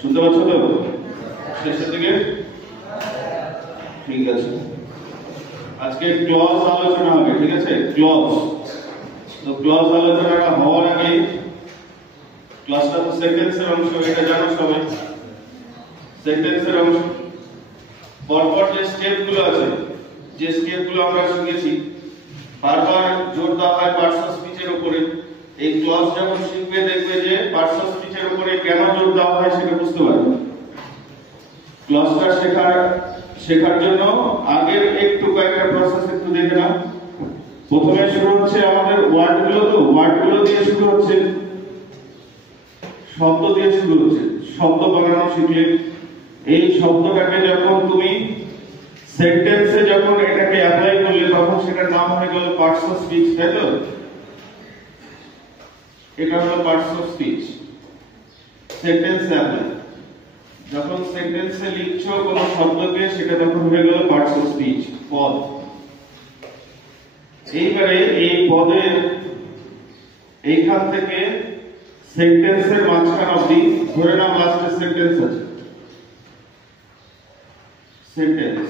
শুনতে পাচ্ছ তো শেষের দিকে? ঠিক আছে, আজকে ক্লজ আলোচনা হবে, ঠিক আছে? ক্লজ। তো ক্লজ আলোচনাটা হওয়ার আগে, ক্লজটা তো সেন্টেন্সের অংশ, এটা জানো সবাই। সেন্টেন্সের অংশ পরপর যে স্টেপগুলো আছে, যে স্টেপগুলো আমরা শিখেছি, বারবার জোর দেওয়া হয় পার্টস অফ স্পিচের উপরে। এই ক্লজ যখন শিখবে দেখবে যে পার্টস অফ স্পিচের উপরে কেন জোর দেওয়া হয় সেটা বুঝতে পারবে। ক্লজটা শেখার জন্য আগের একটু কয়েকটা প্রসেস একটু দেখে নাও। প্রথমে শুরু হচ্ছে আমাদের ওয়ার্ডগুলো, তো ওয়ার্ডগুলো দিয়ে শুরু হচ্ছে, শব্দ দিয়ে শুরু হচ্ছে। শব্দ বানানো শিখলে এই শব্দটাকে যখন তুমি সেন্টেন্সে যখন এটাকে অ্যাপ্লাই করলে তখন সেটার নাম হয়ে গেল পার্টস অফ স্পিচ, তাই তো? এটা হলো পার্টস অফ স্পিচ। সেন্টেন্সে অ্যাপ্লাই, যখন সেন্টেন্সে লিখছো কোনো শব্দকে, সেটা তখন হয়ে গেল পার্টস অফ স্পিচ, পদ। এইবারে এই পদের এইখান থেকে সেন্টেন্সের মাঝখান অবধি, ধরে নাও লাস্টে সেন্টেন্স আছে, সেন্টেন্স।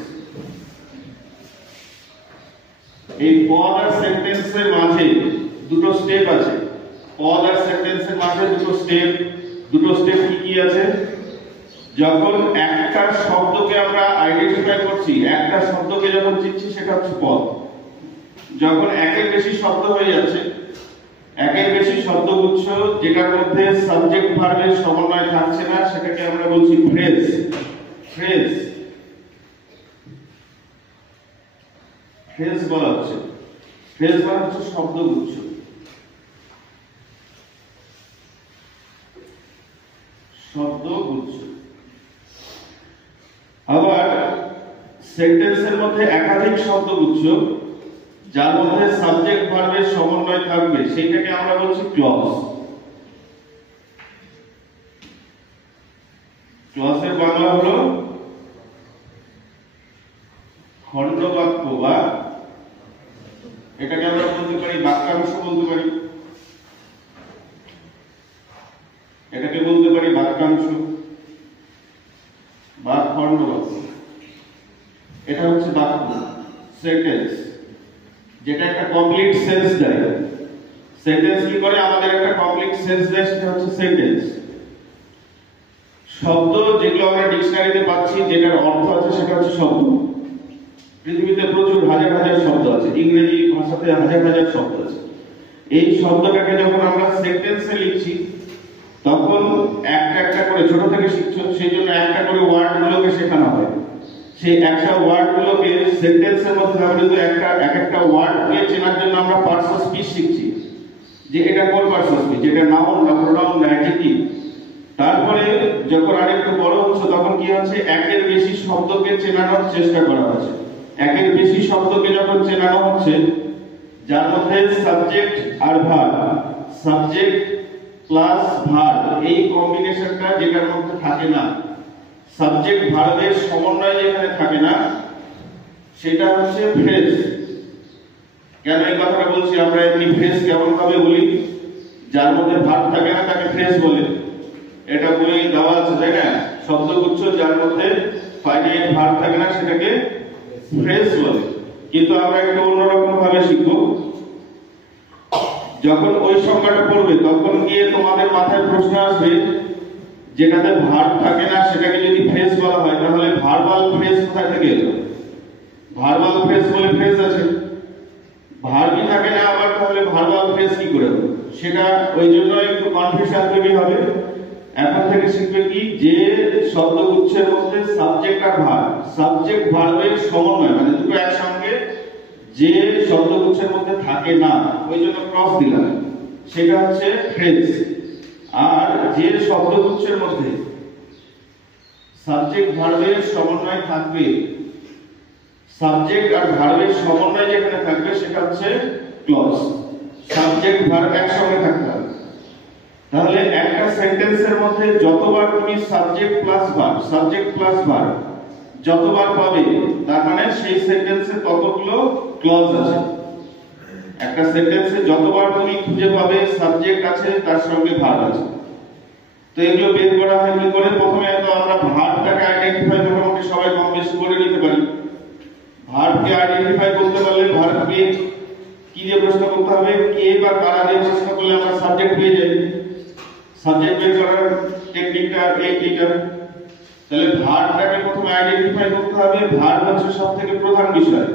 এই পদ আর সেন্টেন্সের মাঝে দুটো স্টেপ আছে। পদ আর সেন্টেন্সের মাঝে দুটো স্টেপ কি কি আছে? যখন একটা শব্দকে আমরা আইডেন্টিফাই করছি, একটা শব্দকে যখন চিনছি, সেটা হচ্ছে পদ। যখন একের বেশি শব্দ হয়ে যাচ্ছে, একের বেশি শব্দগুচ্ছ যেটার মধ্যে সাবজেক্ট ভার্বের সমন্বয় থাকছে না, সেটাকে আমরা বলছি ফ্রেজ। ফ্রেজ ফ্রেজ বলা হচ্ছে। ফ্রেজ মানে হচ্ছে শব্দগুচ্ছ। শব্দগুচ্ছ। আবার সেন্টেন্সের মধ্যে একাধিক শব্দগুচ্ছ যার মধ্যে সাবজেক্ট ভার্বের সমন্বয় থাকবে, সেটাকে আমরা বলছি ক্লজ। ক্লজের বাংলা হলো খণ্ডবাক্য, বা এটাকে আমরা বলতে পারি বাক্যাংশ, বলতে পারি এটাকে বলতে পারি বাক্যাংশ বা খণ্ডবাক্য। এটা হচ্ছে বাক্য, সেন্টেন্স, যেটা একটা কমপ্লিট সেন্স দেয়। সেন্টেন্স কি করে? আমাদের একটা কমপ্লিট সেন্স দেয়, সেটা হচ্ছে সেন্টেন্স। শব্দ যেগুলো আমরা ডিকশনারিতে পাচ্ছি, যেটার অর্থ আছে, সেটা হচ্ছে শব্দ। পৃথিবীতে প্রচুর হাজার হাজার শব্দ আছে, ইংরেজি ভাষাতে হাজার হাজার শব্দ আছে। এই শব্দটাকে যখন আমরা সেন্টেন্সে লিখছি, তখন একটা একটা করে, ছোট থেকে শিখছো সেই জন্য একটা করে ওয়ার্ড গুলোকে শেখানো হয়। সেই একটা ওয়ার্ড গুলোকে সেন্টেন্সের মধ্যে ব্যবহৃত এক একটা ওয়ার্ড দিয়ে চেনার জন্য আমরা পার্টস অফ স্পিচ শিখছি, যে এটা কোন পার্টস অফ স্পিচ, এটা নাউন না প্রোনাউন না অ্যাডজেক্টিভ। তারপরে যখন আরেকটু বড় হচ্ছে, তখন কি হচ্ছে, একের বেশি শব্দকে চেনানোর চেষ্টা করা হচ্ছে। একের বেশি শব্দকে যখন চেনানো হচ্ছে, যার মধ্যে সাবজেক্ট আর ভার্ব, সাবজেক্ট প্লাস ভার্ব, এই কম্বিনেশনটা যেটার মধ্যে থাকে না, সাবজেক্ট ভার্বের সমন্বয় যেখানে থাকে না, সেটা হচ্ছে ফ্রেজ। কেন এই কথাটা বলছি? আমরা এমনি ফ্রেজ কেমন ভাবে বলি? যার মধ্যে ভার্ব থাকে না তাকে ফ্রেজ বলে। এটা বই দেওয়া আছে, তাই না? শব্দগুচ্ছ যার মধ্যে ফাইনাইট ভার্ব থাকে না, সেটাকে ফ্রেজ বলে। কিন্তু আমরা একটু অন্যরকম ভাবে শিখবো। যখন ওই সংজ্ঞাটা পড়বে, তখন গিয়ে তোমাদের মাথায় প্রশ্ন আসবে, যেটাতে ভার্ব থাকে না সেটাকে যদি ফ্রেজ বলা হয়, তাহলে ভার্বাল ফ্রেজ কোথা থেকে এলো? ভার্বাল ফ্রেজ বলে ফ্রেজ আছে, ভার্বই থাকে না, আবার তাহলে ভার্বাল ফ্রেজ কি করে হলো? সেটা ওই জন্য একটু কনফিউশন তৈরি হবে। এখন থেকে শিখবে কি, যে শব্দগুচ্ছের মধ্যে সাবজেক্ট আর ভার্ব, সাবজেক্ট ভার্বের সমন্বয়, মানে দুটো একসঙ্গে যে শব্দগুচ্ছের মধ্যে থাকে না, ওই জন্য ক্রস দিলাম, সেটা হচ্ছে ফ্রেজ। আর যে শব্দগুচ্ছের মধ্যে সাবজেক্ট ভার্বের সমন্বয় থাকবে, সাবজেক্ট আর ভার্বের সমন্বয় যেখানে থাকবে, সেটা হচ্ছে ক্লজ। সাবজেক্ট ভার্ব একসঙ্গে থাকতে হবে। তাহলে একটা সেন্টেন্সের মধ্যে যতবার তুমি সাবজেক্ট প্লাস ভার্ব যতবার পাবে, তার মানে সেই সেন্টেন্সে ততগুলো ক্লজ আছে। একটা সেন্টেন্সে যতবার তুমি খুঁজে পাবে সাবজেক্ট আছে, তার সঙ্গে ভার্ব আছে। তো এগুলো বের করা হয় কি করে? প্রথমে তো আমরা ভার্বটাকে আইডেন্টিফাই মোটামুটি সবাই কম বেশি করে নিতে পারি। ভার্বকে আইডেন্টিফাই করতে পারলে ভার্বকে কি দিয়ে প্রশ্ন করতে হবে? কে বা কারা দিয়ে প্রশ্ন করলে আমরা সাবজেক্ট পেয়ে যাই। সাবজেক্ট বের করার টেকনিকটা এইটা। তাহলে ভার্বটাকে প্রথমে আইডেন্টিফাই করতে হবে। ভার্ব হচ্ছে সবথেকে প্রধান বিষয়।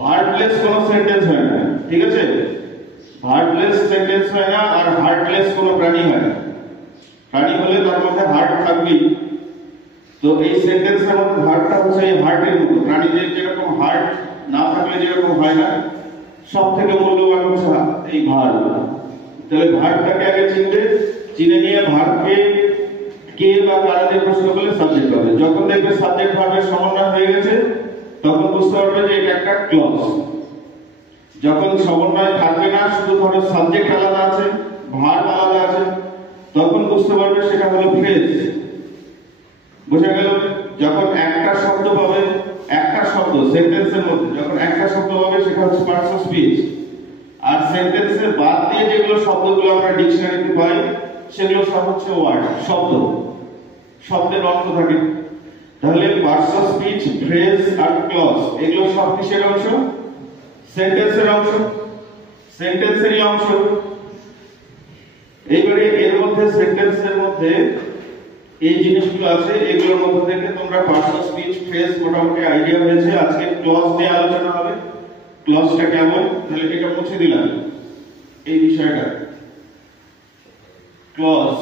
ভার্বলেস কোনো সেন্টেন্স হয় না, ঠিক আছে? ভার্বলেস সেন্টেন্স হয় না, আর হার্টলেস কোনো প্রাণী হয় না। প্রাণী হলে তার মধ্যে হার্ট থাকবেই। তো এই সেন্টেন্সের মধ্যে ভার্বটা হচ্ছে এই হার্টের মতো। প্রাণীদের যেরকম হার্ট না থাকলে যেরকম হয় না, সবথেকে মূল্যবান হচ্ছে এই ভার্ব। তাহলে ভার্বটাকে আগে চিনে নিয়ে ভার্বকে কে বা কারা দিয়ে প্রশ্ন করলে সাবজেক্ট হবে। যখন দেখবে সাবজেক্ট ভার্বের সমন্বয় হয়ে গেছে, তখন বুঝতে পারবে যে এটা একটা ক্লজ। যখন সমন্বয় থাকবে না, শুধু ধরো সাবজেক্ট আলাদা আছে, ভার্ব আলাদা আছে, তখন বুঝতে পারবে সেটা হলো ফ্রেজ। বোঝা গেল? যখন একটা শব্দ পাবে, একটা শব্দ সেন্টেন্সের মধ্যে যখন একটা শব্দ পাবে, সেটা হচ্ছে পার্টস অফ স্পিচ। আর সেন্টেন্সের বাদ দিয়ে যেগুলো শব্দগুলো আমরা ডিকশনারিতে পাই, সেগুলো সব হচ্ছে ওয়ার্ড, শব্দ। শব্দের অর্থ থাকে। তাহলে পার্টস অফ স্পিচ, ফ্রেজ আর ক্লজ এগুলো সব কিসের অংশ? সেন্টেন্সের অংশ, সেন্টেন্সেরই অংশ। এইবারে এর মধ্যে সেন্টেন্সের মধ্যে এই জিনিসগুলো আছে, এগুলোর মধ্যে থেকে তোমরা পার্টস অফ স্পিচ, ফ্রেজ মোটামুটি আইডিয়া হয়েছে। আজকে ক্লজ নিয়ে আলোচনা হবে। ক্লজটা কেমন? তাহলে এটা মুছে দিলাম এই বিষয়টা। ক্লজ,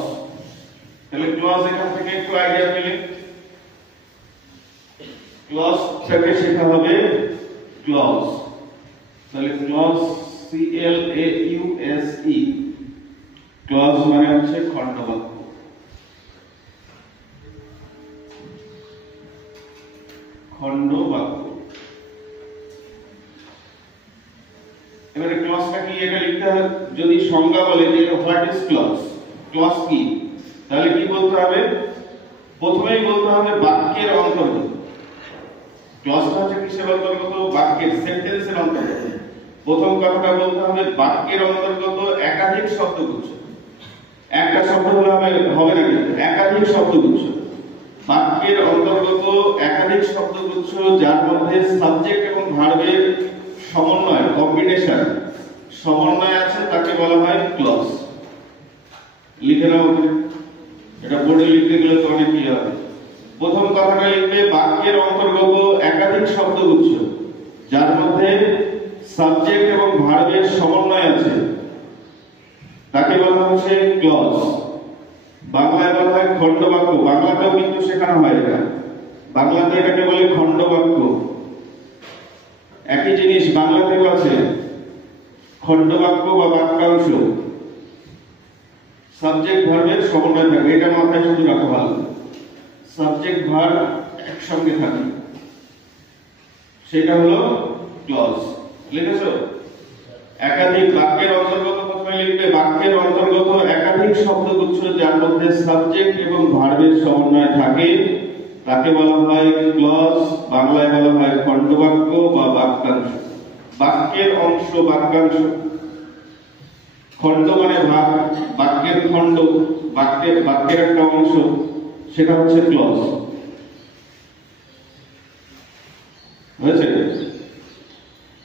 তাহলে ক্লজ এখান থেকে একটু আইডিয়া পেলে ক্লজটাকে শেখা হবে ক্লজ। তাহলে ক্লজ, CLAUSE, ক্লজ মানে হচ্ছে খণ্ডবাক্য। খণ্ডবাক্য। এবারে ক্লজটা কি এটা লিখতে হবে। যদি সংজ্ঞা বলে যে হোয়াট ইজ ক্লজ, ক্লজ কি, তাহলে কি বলতে হবে? প্রথমেই বলতে হবে বাক্যের অন্তর্গত। ক্লজটা হচ্ছে কিসের অন্তর্গত? বাক্যের, সেন্টেন্সের অন্তর্গত। প্রথম কথাটা বলতে হবে বাক্যের অন্তর্গত একাধিক শব্দগুচ্ছ। একটা শব্দ হলে হবে না, কিন্তু একাধিক শব্দগুচ্ছ। বাক্যের অন্তর্গত একাধিক শব্দগুচ্ছ যার মধ্যে সাবজেক্ট এবং ভার্বের সমন্বয়, কম্বিনেশন, সমন্বয় আছে, তাকে বলা হয় ক্লজ। লিখে নাও, এটা বোর্ডে লিখতে গেলে তো অনেক কি হবে। প্রথম কথাটা লিখবে বাক্যের অন্তর্গত একাধিক শব্দগুচ্ছ যার মধ্যে সাবজেক্ট এবং ভার্বের সমন্বয় আছে, তাকে বলা হচ্ছে ক্লজ। বাংলায় বলা হয় খণ্ডবাক্য। বাংলাতেও কিন্তু শেখানো হয় এটা। বাংলাতে এটাকে বলে খণ্ডবাক্য। একই জিনিস বাংলাতেও আছে, খণ্ডবাক্য বা বাক্যাংশ। সাবজেক্ট ভার্বের সমন্বয় থাকবে, এটা মাথায় শুধু রাখা ভালো। সাবজেক্ট ভার্ব একসঙ্গে থাকে, সেটা হলো ক্লজ। লিখেছো? একাধিক বাক্যের অন্তর্গত, প্রথমে লিখবে বাক্যের অন্তর্গত একাধিক শব্দগুচ্ছ যার মধ্যে সাবজেক্ট এবং ভার্বের সমন্বয় থাকে, তাকে বলা হয় ক্লজ। বাংলায় বলা হয় খণ্ডবাক্য বা বাক্যাংশ। বাক্যের অংশ, বাক্যাংশ। খণ্ড মানে ভাগ, বাক্যের খণ্ড, বাক্যের একটা অংশ, সেটা হচ্ছে ক্লজ। হয়েছে?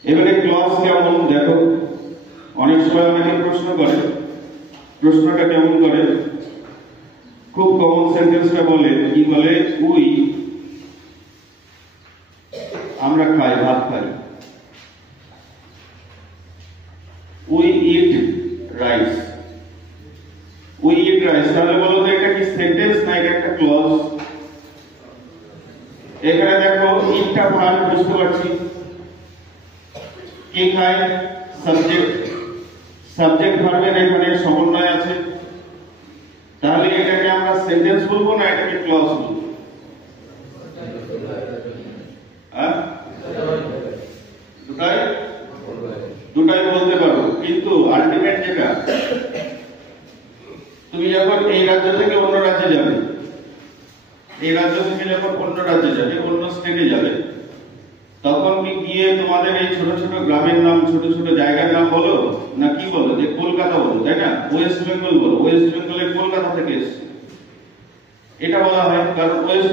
এবারে ক্লজ কেমন দেখো। অনেক সময় অনেকে প্রশ্ন করে, প্রশ্নটা কেমন করে? খুব কমন সেন্টেন্সটা বলে, কি বলে? উই, আমরা খাই, ভাত খাই। We eat rice. We eat rice. তাহলে বলো তো এটা কি সেন্টেন্স না এটা একটা ক্লজ? এখানে দেখো ইটটা ভার্ব, বুঝতে পারছি। কে খায়? সাবজেক্ট। সাবজেক্ট ভার্বের এখানে সমন্বয় আছে। তাহলে এটাকে আমরা সেন্টেন্স বলবো না এটাকে ক্লজ বলবো? দুটাই বলতে পারো, কিন্তু আলটিমেট যেটা, তুমি যখন এই রাজ্য থেকে অন্য রাজ্যে যাবে, এই রাজ্য থেকে যখন অন্য রাজ্যে যাবে, অন্য স্টেটে যাবে, তখন কি গিয়ে তোমাদের এই ছোট ছোট গ্রামের নাম, ছোট ছোট জায়গার নাম বলো না কি বলো? যে কলকাতা বলো, তাই না? ওয়েস্ট বেঙ্গল বলো, ওয়েস্ট বেঙ্গলের কলকাতা থেকে এসেছে। এটা বলা হয়। কারণ ওয়েস্ট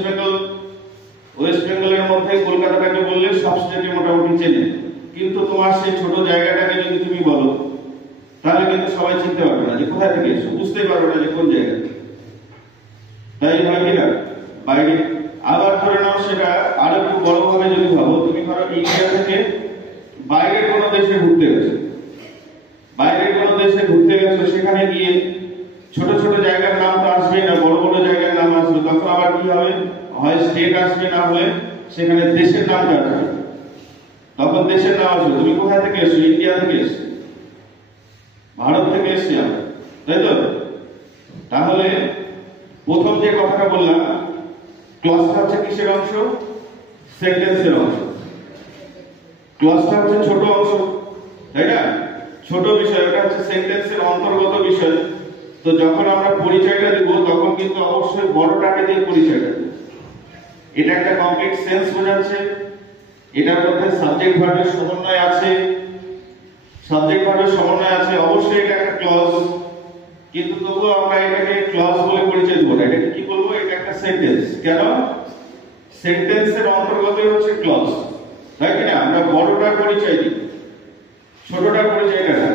বেঙ্গলের মধ্যে কলকাতাটাকে বললে সব স্টেটে মোটামুটি চেনে, কিন্তু তোমার সেই ছোট জায়গাটাকে যদি তুমি বলো তাহলে কিন্তু সবাই চিনতে পারবে না যে কোথা থেকে এসো, বুঝতেই পারবে না যে কোন জায়গা থেকে। তাই হয় কিনা বাইরে। আবার ধরে নাও সেটা আরো একটু বড় ভাবে যদি ভাবো, তুমি ধরো ইন্ডিয়া থেকে বাইরের কোনো দেশে ঘুরতে গেছো, সেখানে গিয়ে ছোট ছোট জায়গার নাম তো আসবে না, বড় বড় জায়গার নাম আসবে। তখন আবার কি হবে, হয় স্টেট আসবে, না হলে সেখানে দেশের নামটা আসবে। তখন দেশের নাম আসবে, তুমি কোথা থেকে এসো, ইন্ডিয়া থেকে এসো, ভারত থেকে এসছি আমরা, তাই তো? তাহলে প্রথম যে কথাটা বললাম, ক্লজটা হচ্ছে কিসের অংশ? সেন্টেন্সের অংশ। ক্লজটা হচ্ছে ছোট অংশ, তাই না? ছোট বিষয়, এটা হচ্ছে সেন্টেন্সের অন্তর্গত বিষয়। তো যখন আমরা পরিচয়টা দেব তখন কিন্তু অবশ্যই বড়টাকে দিয়ে পরিচয়টা দেব। এটা একটা কমপ্লিট সেন্স বোঝাচ্ছে, এটার মধ্যে সাবজেক্ট ভার্বের সমন্বয় আছে, অবশ্যই এটা একটা ক্লজ, কিন্তু তবুও আমরা এটাকে ক্লজ বলে পরিচয় দেব না, এটাকে কি বলবো? এটা একটা সেন্টেন্স। কেন? সেন্টেন্সের অন্তর্গতই হচ্ছে ক্লজ, তাই কি না? আমরা বড়টার পরিচয় দিই, ছোটটার পরিচয়টা না।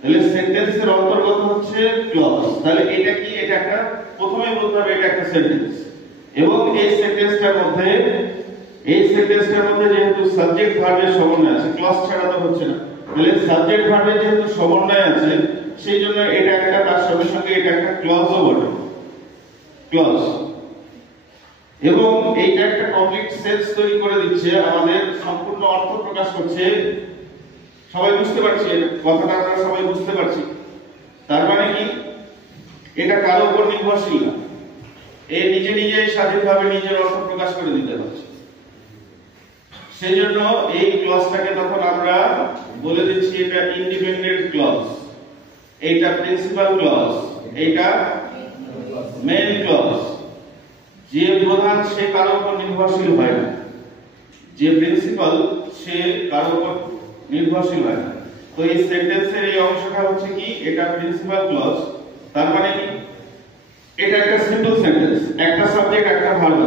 তাহলে সেন্টেন্সের অন্তর্গত হচ্ছে ক্লজ। তাহলে এটা কি? এটা একটা, প্রথমে বলতে হবে এটা একটা সেন্টেন্স। এবং এই সেন্টেন্সটার মধ্যে যেহেতু সাবজেক্ট ভার্বের সমন্বয় আছে, ক্লজ ছাড়া তো হচ্ছে না, তাহলে সাবজেক্ট ভার্বের যেহেতু সমন্বয় আছে, সেই জন্য এটা একটা, তার সঙ্গে সঙ্গে এটা একটা ক্লজও বটে, ক্লজ। এবং এইটা একটা কমপ্লিট সেন্স তৈরি করে দিচ্ছে, আমাদের সম্পূর্ণ অর্থ প্রকাশ করছে। সবাই বুঝতে পারছি কথাটা? আমরা সবাই বুঝতে পারছি। তার মানে কি, এটা কারো উপর নির্ভরশীল না, এ নিজেই স্বাধীনভাবে নিজের অর্থ প্রকাশ করে দিতে পারছে। সেই জন্য এই ক্লজটাকে তখন আমরা বলে দিচ্ছি এটা ইন্ডিপেন্ডেন্ট ক্লজ, এইটা প্রিন্সিপাল ক্লজ, এইটা মেইন ক্লজ। যে প্রধান সে কারো উপর নির্ভরশীল হয় না, যে প্রিন্সিপাল সে কারো উপর নির্ভরশীল হয় না। তো এই সেন্টেন্সের এই অংশটা হচ্ছে কি, এটা প্রিন্সিপাল ক্লজ। তার মানে কি, এটা একটা সিম্পল সেন্টেন্স, একটা সাবজেক্ট একটা ভার্ব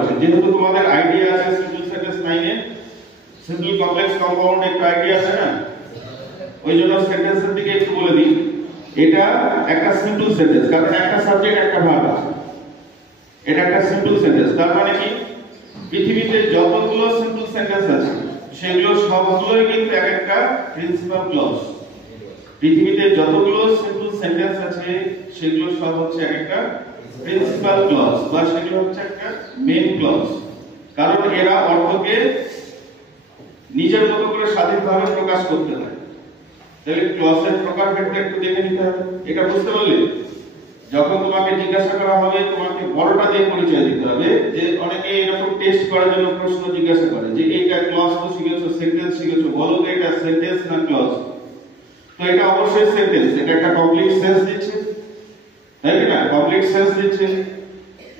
আছে, যেহেতু তোমাদের আইডিয়া আছে সিম্পল সেন্টেন্স 9 এ, সিম্পল কমপ্লেক্স কম্পাউন্ড একটা আইডিয়া আছে না, ওই জন্য সেন্টেন্সের দিকে একটু বলে দিই। এটা একটা সিম্পল সেন্টেন্স, কারণ একটা সাবজেক্ট একটা ভার্ব আছে, এটা একটা সিম্পল সেন্টেন্স। তার মানে কি, পৃথিবীতে যতগুলো সিম্পল সেন্টেন্স আছে সেগুলো সবগুলোই কিন্তু এক একটা প্রিন্সিপাল ক্লজ। পৃথিবীতে যতগুলো সিম্পল সেন্টেন্স আছে সেগুলো সব হচ্ছে এক একটা প্রিন্সিপাল ক্লজ, বা সেগুলো হচ্ছে একটা মেইন ক্লজ। কারণ এরা অর্থকে নিজের মতো করে স্বাধীনভাবে প্রকাশ করতে পারে। তাহলে ক্লজের প্রকারভেদটা একটু দেখে নিতে হবে। এটা বুঝতে পারলে যখন তোমাকে জিজ্ঞাসা করা হবে, তোমাকে বড়টা দিয়ে পরিচয় দিতে হবে। যে অনেকে এরকম টেস্ট করার জন্য প্রশ্ন জিজ্ঞাসা করে যে এটা ক্লজ তো শিখেছো, সেন্টেন্স শিখেছো, বলো তো এটা সেন্টেন্স না ক্লজ? তো এটা অবশ্যই সেন্টেন্স, এটা একটা কমপ্লিট সেন্স দিচ্ছে, তাই না? কমপ্লিট সেন্স দিচ্ছে।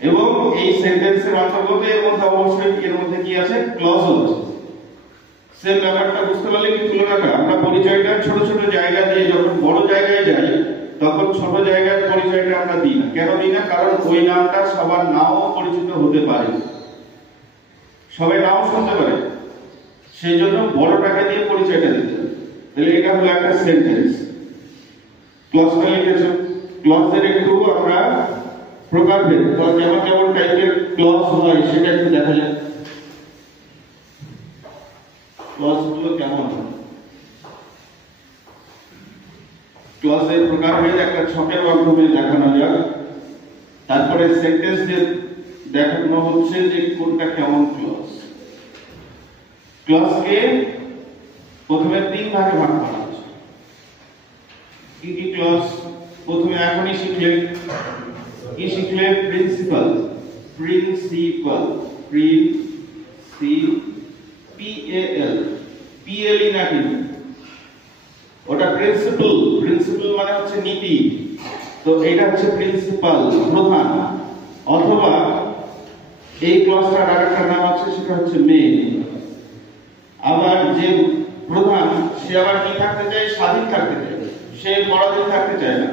এবং এই সেন্টেন্সের অন্তর্গত এর মধ্যে অবশ্যই এর মধ্যে কি আছে? ক্লজও আছে। সেম ব্যাপারটা বুঝতে পারলে কি তুলনাটা? আমরা পরিচয়টা ছোট ছোট জায়গা দিয়ে, যখন বড় জায়গায় যাই তখন ছোট জায়গার পরিচয়টা আমরা দিই না। কেন দিই না? কারণ ওই নামটা সবার নাও পরিচিত হতে পারে, সবাই নাও শুনতে পারে, সেই জন্য বড়টাকে দিয়ে পরিচয়টা দিতে হবে। তাহলে এটা হলো একটা সেন্টেন্স। ক্লজটা লিখেছো, ক্লজের একটু আমরা প্রকারভেদ, যেমন কেমন টাইপের ক্লজ হয় সেটা একটু দেখা যাক। ক্লজগুলো কেমন হয়, ক্লজের প্রকারভেদ একটা ছকের মাধ্যমে দেখানো যাক। তারপরে সেন্টেন্সের দেখানো হচ্ছে যে কোনটা কেমন ক্লজ। ক্লজকে প্রথমে 3 ভাগে ভাগ করা হচ্ছে। কি কি ক্লজ? প্রথমে এখনই শিখলে, কি শিখলে? প্রিন্সিপাল, পিএল না কিন্তু, ওটা প্রিন্সিপাল মানে হচ্ছে নীতি, তো এটা হচ্ছে প্রিন্সিপাল, প্রধান। অথবা এই ক্লজটার আরেকটা নাম আছে, সেটা হচ্ছে মেইন। আবার যে প্রধান সে আবার কি থাকতে চায়? স্বাধীন থাকতে চায়, সে পরাধীন থাকতে চায় না,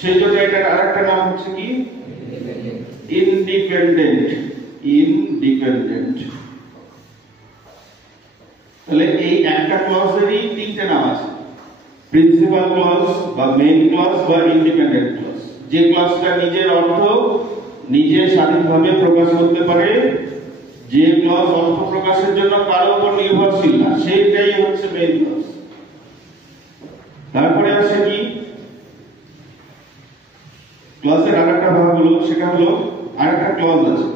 সেই জন্য এটার আরেকটা নাম হচ্ছে কি ইন্ডিপেন্ডেন্ট। ইন্ডিপেন্ডেন্ট। তাহলে এই একটা ক্লজেরই তিনটে নাম আছে, প্রিন্সিপাল ক্লজ বা মেইন ক্লজ বা ইন্ডিপেন্ডেন্ট ক্লজ। যে ক্লজটা নিজের অর্থ নিজে স্বাধীনভাবে প্রকাশ করতে পারে, যে ক্লজ অর্থ প্রকাশের জন্য কারো উপর নির্ভরশীল না, সেইটাই হচ্ছে মেইন ক্লজ। তারপরে আছে কি ক্লজের আরেকটা ভাগ হলো, সেটা হলো আরেকটা ক্লজ আছে,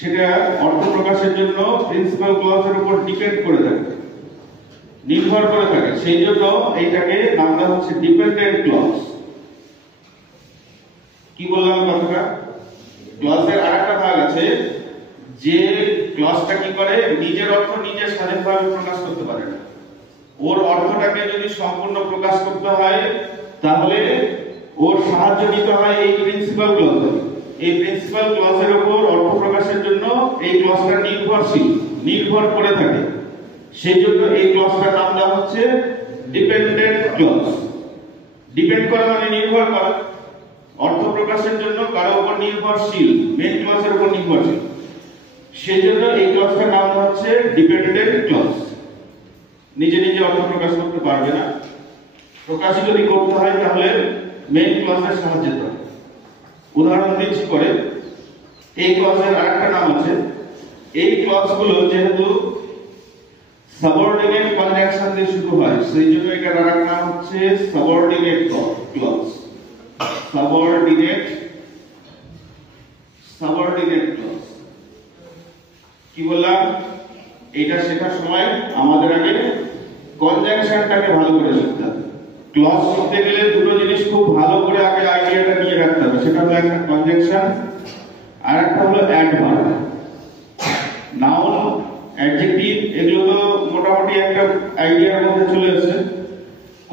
সেটা অর্থ প্রকাশের জন্য প্রিন্সিপাল ক্লজের উপর ডিপেন্ড করে থাকে, নির্ভর করে থাকে, সেই জন্য এইটাকে নাম দেওয়া হচ্ছে ডিপেন্ডেন্ট ক্লজ। কি বললাম কথাটা? ক্লজের আরেকটা ভাগ আছে, যে ক্লজটা কি করে নিজের অর্থ নিজে স্বাধীনভাবে প্রকাশ করতে পারে না, ওর অর্থটাকে যদি সম্পূর্ণ প্রকাশ করতে হয় তাহলে ওর সাহায্য নিতে হয় এই প্রিন্সিপাল ক্লজ। এই প্রিন্সিপাল ক্লজের উপর অর্থ প্রকাশের জন্য এই ক্লজটা নির্ভরশীল, নির্ভর করে থাকে, সেই জন্য এই ক্লজটার নাম দেওয়া হচ্ছে ডিপেন্ডেন্ট ক্লজ। ডিপেন্ড করা মানে নির্ভর করা, অর্থ প্রকাশের জন্য কারো উপর নির্ভরশীল, মেইন ক্লজের উপর নির্ভরশীল, সেই জন্য এই ক্লজটার নাম হচ্ছে ডিপেন্ডেন্ট ক্লজ। নিজে নিজে অর্থ প্রকাশ করতে পারবে না, প্রকাশ যদি করতে হয় তাহলে মেইন ক্লজের সাহায্য নিতে হবে। উদাহরণ দিচ্ছি করে, এই ক্লজের আরেকটা নাম আছে, এই ক্লজগুলো যেহেতু সাবঅর্ডিনেট কনজাংশন দিয়ে শুরু হয়, সেই জন্য এটার আরেকটা নাম হচ্ছে সাবঅর্ডিনেট ক্লজ। Subordinate clause. কি বললাম? এটা শেখার সময় আমাদের আগে কনজাংশনটাকে ভালো করে শিখতে হবে। ক্লজ শিখতে গেলে দুটো জিনিস খুব ভালো করে আগে আইডিয়াটা নিয়ে রাখতে হবে, সেটা হলো একটা কনজাংশন আর একটা হলো অ্যাডভার্ব। নাউন, অ্যাডজেক্টিভ এগুলো তো মোটামুটি একটা আইডিয়ার মধ্যে চলে এসেছে।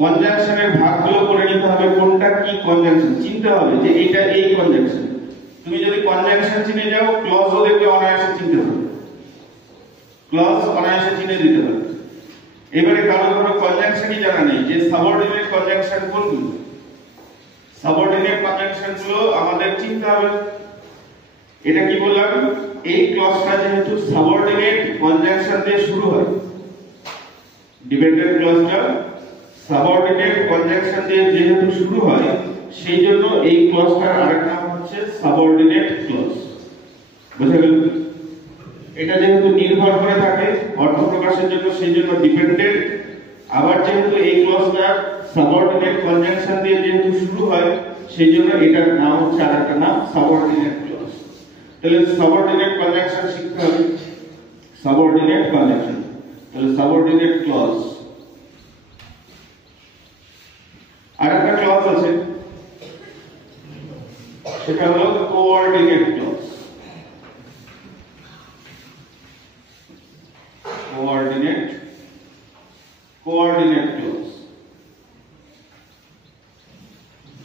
কনজাংশনের ভাগগুলো করে নিতে হবে, কোনটা কি কনজাংশন চিনতে হবে, যে এটা এই কনজাংশন। তুমি যদি কনজাংশন চিনে যাও, ক্লজও দেখবে অনায়াসে চিনতে হবে, ক্লজ অনায়াসে চিনে দিতে হবে। এবারে কারো ধরো কনজাংশনই জানা নেই, যে সাবঅর্ডিনেট কনজাংশন কোনগুলো, সাবঅর্ডিনেট কনজাংশন গুলো আমাদের চিনতে হবে। এটা কি বললাম? এই ক্লজটা যেহেতু সাবঅর্ডিনেট কনজাংশন দিয়ে শুরু হয়, ডিপেন্ডেন্ট ক্লজটা সাবঅর্ডিনেট কনজাংশন দিয়ে যেহেতু শুরু হয়, সেই জন্য এই ক্লজটার আরেকটা নাম হচ্ছে সাবঅর্ডিনেট ক্লজ। বুঝা গেল? এটা যেহেতু নির্ভর করে থাকে অর্থ প্রকাশের জন্য, সেই জন্য ডিপেন্ডেন্ট। আবার যেহেতু এই ক্লজটা সাবঅর্ডিনেট কনজাংশন দিয়ে যেহেতু শুরু হয়, সেই জন্য এটার নাম হচ্ছে আরেকটা নাম সাবঅর্ডিনেট ক্লজ। তাহলে সাবঅর্ডিনেট কনজাংশন শিখতে হবে, সাবঅর্ডিনেট কনজাংশন। তাহলে সাবঅর্ডিনেট ক্লজ। আরেকটা ক্লজ আছে, সেটা হলো কোঅর্ডিনেট ক্লজ। Coordinate clause.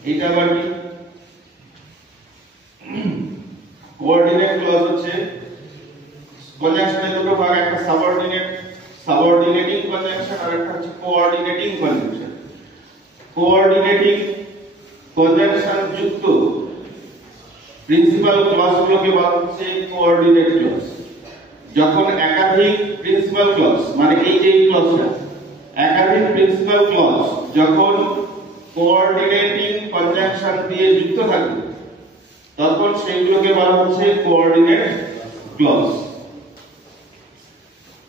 এটা আবার কি? কোঅর্ডিনেট ক্লজ হচ্ছে কনজাংশনের দুটো ভাগ, একটা সাবঅর্ডিনেটিং কনজাংশন আর একটা হচ্ছে কোঅর্ডিনেটিং কনজাংশন। কোঅর্ডিনেটিং কনজাংশন যুক্ত প্রিন্সিপাল ক্লজগুলোকে বলা হচ্ছে কোঅর্ডিনেট ক্লজ। যখন একাধিক প্রিন্সিপাল ক্লজ, মানে এই যে ক্লজটা, একাধিক প্রিন্সিপাল ক্লজ যখন কোঅর্ডিনেটিং কনজাংশন দিয়ে যুক্ত থাকে, তখন সেগুলোকে বলা হচ্ছে কোঅর্ডিনেট ক্লজ।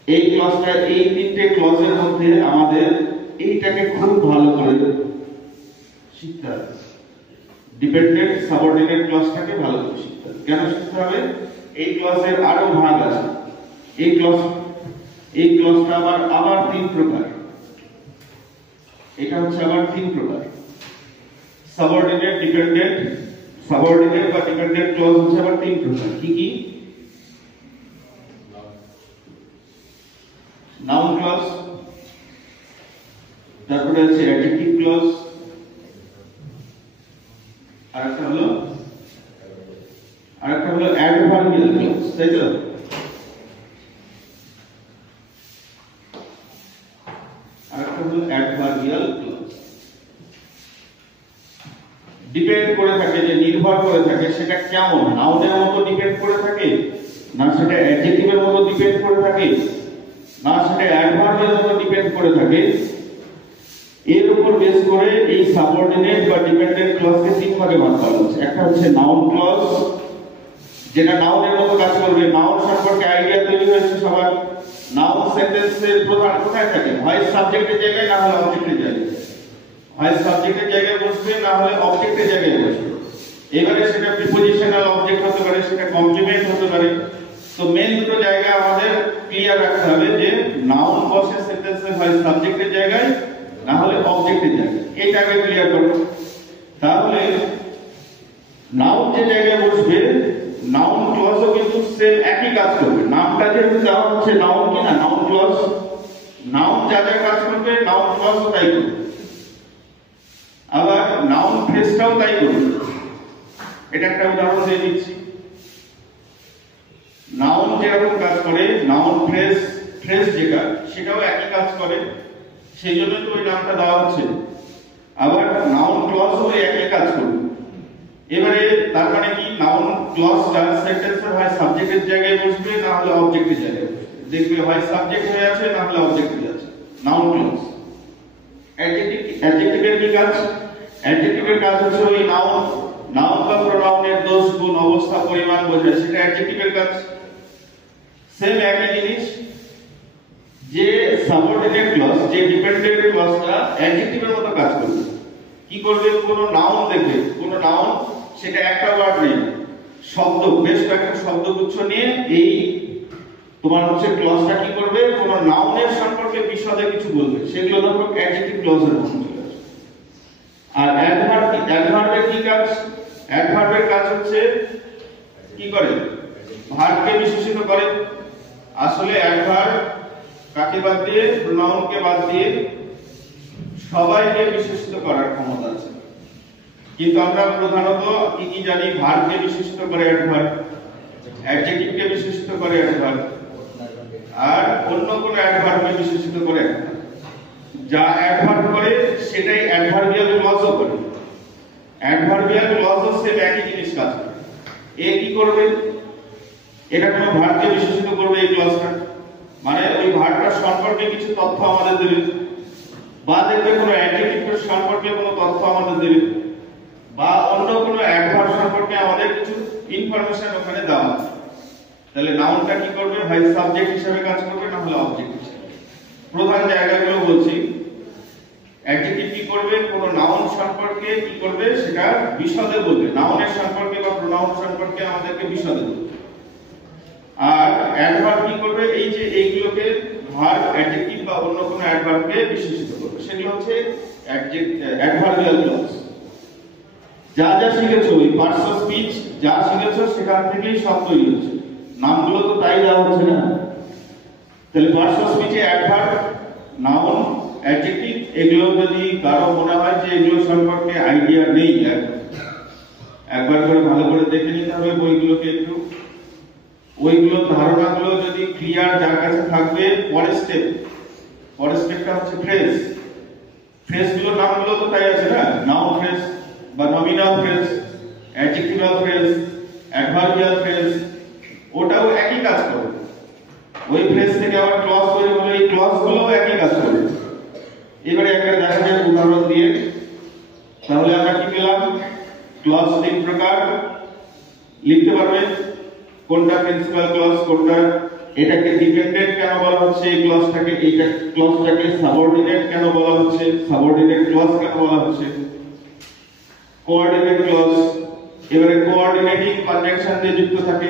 এই ক্লজটা, এই তিনটে ক্লজের মধ্যে আমাদের এইটাকে খুব ভালো করে শিখতে হবে, ডিপেন্ডেন্ট সাবঅর্ডিনেট ক্লজটাকে ভালো করে শিখতে হবে। কেন শিখতে হবে? এই ক্লজের আরো ভাগ আছে। এই ক্লজটা আবার তিন প্রকার। এটা হচ্ছে আবার তিন প্রকার। সাবঅর্ডিনেট, ডিপেন্ডেন্ট, সাবঅর্ডিনেট বা ডিপেন্ডেন্ট ক্লজ হচ্ছে আবার তিন প্রকার। কি কি? নাউন ক্লজ, তারপরে আছে অ্যাডজেক্টিভ ক্লজ, আরেকটা হলো অ্যাডভার্বিয়াল ক্লজ, তাই তো? আরেকটা হলো অ্যাডভার্বিয়াল ক্লজ। ডিপেন্ড করে থাকে, যে নির্ভর করে থাকে, সেটা কেমন? নাউনের মতো ডিপেন্ড করে থাকে, না সেটা অ্যাডজেক্টিভের মতো ডিপেন্ড করে থাকে, না সেটা অ্যাডভার্বের মতো ডিপেন্ড করে থাকে, এর উপর বেস করে এই সাবঅর্ডিনেট বা ডিপেন্ডেন্ট ক্লজকে তিন ভাগে ভাগ করা হচ্ছে। একটা হচ্ছে নাউন ক্লজ, যেটা নাউনের মতো কাজ করবে। নাউন সম্পর্কে আইডিয়া তৈরি হয়েছে সবার। নাউন সেন্টেন্সের প্রধান কোথায় থাকে? হয় সাবজেক্টের জায়গায়, না হলে অবজেক্টের জায়গায়। হয় সাবজেক্টের জায়গায় বসবে, না হলে অবজেক্টের জায়গায় বসবে। এবারে সেটা প্রিপোজিশনাল অবজেক্ট হতে পারে, সেটা কমপ্লিমেন্ট হতে পারে। তো মেন দুটো জায়গা আমাদের ক্লিয়ার রাখতে হবে, যে নাউন বসে সেন্টেন্সে হয় সাবজেক্টের জায়গায়, না হলে অবজেক্টের জায়গায়। এটা আগে ক্লিয়ার করো। তাহলে নাউন যে জায়গায় বসবে, নাউন ক্লজও কিন্তু সেম একই কাজ করবে। নামটা যেহেতু দেওয়া হচ্ছে নাউন কিনা, নাউন ক্লজ, নাউন যা যা কাজ করবে নাউন ক্লজও তাই করবে। আবার নাউন ফ্রেজটাও তাই করবে। এটা একটা উদাহরণ দিয়ে দিচ্ছি। নাউন যেরকম কাজ করে, নাউন ফ্রেজ, ফ্রেজ যেটা, সেটাও একই কাজ করে, সেই জন্য তো ওই নামটা দেওয়া হচ্ছে। আবার নাউন ক্লজও একই কাজ করবে। এবারে তার মানে কি, নাউন ক্লজটা সেন্টেন্সের হয় সাবজেক্টের জায়গায় বসবে, না হলে অবজেক্টের জায়গায় বসবে। দেখবে হয় সাবজেক্ট হয়ে আছে, না হলে অবজেক্ট হয়ে আছে। Noun clause. অ্যাডজেক্টিভের কি কাজ? অ্যাডজেক্টিভের কাজ হচ্ছে ওই নাউন বা প্রোনাউনের দোষ, গুণ, অবস্থা, পরিমাণ বোঝায়, সেটা অ্যাডজেক্টিভের কাজ। সেম একই জিনিস, যে সাবঅর্ডিনেট ক্লজ, যে ডিপেন্ডেন্ট ক্লজটা অ্যাডজেক্টিভের মতো কাজ করবে। কি করবে? কোন নাউন দেখবে, কোন নাউন, সেটা একটা ওয়ার্ড নেই, শব্দ, বেশ কয়েকটা শব্দগুচ্ছ নিয়ে এই তোমার হচ্ছে ক্লজটা কি করবে? কোন নাউনের সম্পর্কে বিশদে কিছু বলবে, সেগুলো ধরো অ্যাডজেক্টিভ ক্লজের মধ্যে চলে আসবে। আর অ্যাডভার্বের কি কাজ? অ্যাডভার্বের কাজ হচ্ছে কি করে? ভার্বকে বিশেষিত করে। আসলে অ্যাডভার্ব কাকে বাদ দিয়ে? প্রোনাউনকে বাদ দিয়ে সবাইকে বিশেষিত করার ক্ষমতা আছে। কিন্তু আমরা প্রধানত কি কি জানি? ভার্বকে বিশেষিত করে অ্যাডভার্ব, অ্যাডজেক্টিভকে বিশেষিত করে অ্যাডভার্ব, আর অন্য কোন অ্যাডভার্বকে বিশেষিত করে অ্যাডভার্ব। যা অ্যাডভার্ব করে সেটাই অ্যাডভার্বিয়াল ক্লজও করে। অ্যাডভার্বিয়াল ক্লজও সেম একই জিনিস কাজ করে। এ কি করবে? এটা কোনো ভার্বকে বিশেষিত করবে এই ক্লজটা, মানে ওই ভার্বটার সম্পর্কে কিছু তথ্য আমাদের দেবে, বা দেখবে কোনো অ্যাডজেক্টিভের সম্পর্কে কোনো তথ্য আমাদের দেবে, বা অন্য কোনো অ্যাডভার্ব সম্পর্কে আমাদের কিছু ইনফরমেশন ওখানে দেওয়া হবে। তাহলে নাউনটা কি করবে? হয় সাবজেক্ট হিসেবে কাজ করবে, না হলে অবজেক্ট হিসেবে। প্রধান জায়গাগুলো বলছি। অ্যাডজেক্টিভ কি করবে? কোনো নাউন সম্পর্কে কি করবে? সেটা বিশদে বলবে, নাউনের সম্পর্কে বা প্রোনাউন সম্পর্কে আমাদেরকে বিশদে বলবে। আর অ্যাডভার্ব কি করবে? এই যে এইগুলোকে ভার্ব, অ্যাডজেক্টিভ বা অন্য কোনো অ্যাডভার্বকে বিশেষিত করবে, সেগুলো হচ্ছে অ্যাডভার্বিয়াল ক্লজ। যা যা শিখেছো, এই পার্টস অফ স্পিচ যা শিখেছো সেখান থেকেই সব তৈরি হচ্ছে। নামগুলো তো তাই দেওয়া হচ্ছে না। তাহলে পার্টস অফ স্পিচে অ্যাডভার্ব, নাউন, অ্যাডজেক্টিভ, এগুলো যদি কারো মনে হয় যে এগুলো সম্পর্কে আইডিয়া নেই, একবার করে ভালো করে দেখে নিতে হবে বইগুলোকে একটু। ওইগুলো ধারণাগুলো যদি ক্লিয়ার যার কাছে থাকবে, পরের স্টেপটা হচ্ছে ফ্রেজ। ফ্রেজগুলোর নামগুলো তো তাই আছে না, নাউন ফ্রেজ বা nominal phrase, adjectival phrase, adverbial phrase, ওটাও একই কাজ করে। ওই ফ্রেজ থেকে আবার ক্লজ তৈরি হলে এই ক্লজগুলোও একই কাজ করে। এবারে একটা দেখা যায় উদাহরণ দিয়ে। তাহলে আমরা কি পেলাম? ক্লজ তিন প্রকার। লিখতে পারবে কোনটা প্রিন্সিপাল ক্লজ, কোনটা, এটাকে ডিপেন্ডেন্ট কেন বলা হচ্ছে, এই ক্লজটাকে, এইটা ক্লজটাকে সাবঅর্ডিনেট কেন বলা হচ্ছে, সাবঅর্ডিনেট ক্লজ কেন বলা হচ্ছে, কোঅর্ডিনেট ক্লজ। এবারে কোঅর্ডিনেটিং কনজাংশন দিয়ে যুক্ত থাকে।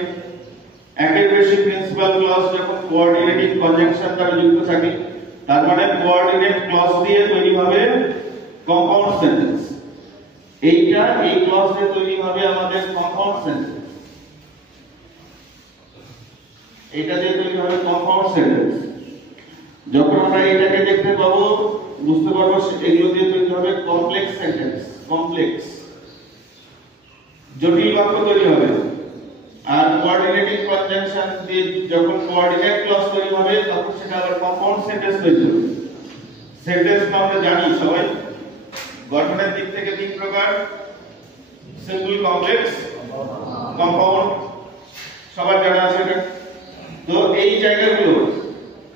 একের বেশি প্রিন্সিপাল ক্লজ যখন কোঅর্ডিনেটিং কনজাংশন দ্বারা যুক্ত থাকে, তার মানে কোঅর্ডিনেট ক্লজ দিয়ে তৈরি হবে কম্পাউন্ড সেন্টেন্স। এই ক্লজ দিয়ে তৈরি হবে আমাদের কম্পাউন্ড সেন্টেন্স। এটা দিয়ে তৈরি হবে কম্পাউন্ড সেন্টেন্স। যখন আমরা এটাকে দেখতে পাবো, বুঝতে পারবো এগুলো দিয়ে তৈরি হবে কমপ্লেক্স সেন্টেন্স। কমপ্লেক্স, জটিল বাক্য তৈরি হবে। আর কোঅর্ডিনেটিং কনজাংশন দিয়ে যখন কোঅর্ডিনেট ক্লজ তৈরি হবে, তখন সেটা আবার কম্পাউন্ড সেন্টেন্স তৈরি হবে। সেন্টেন্স আমরা জানি সবাই, গঠনের দিক থেকে তিন প্রকার: সিম্পল কমপ্লেক্স কম্পাউন্ড সবার জানা আছে এটা। তো এই জায়গাগুলো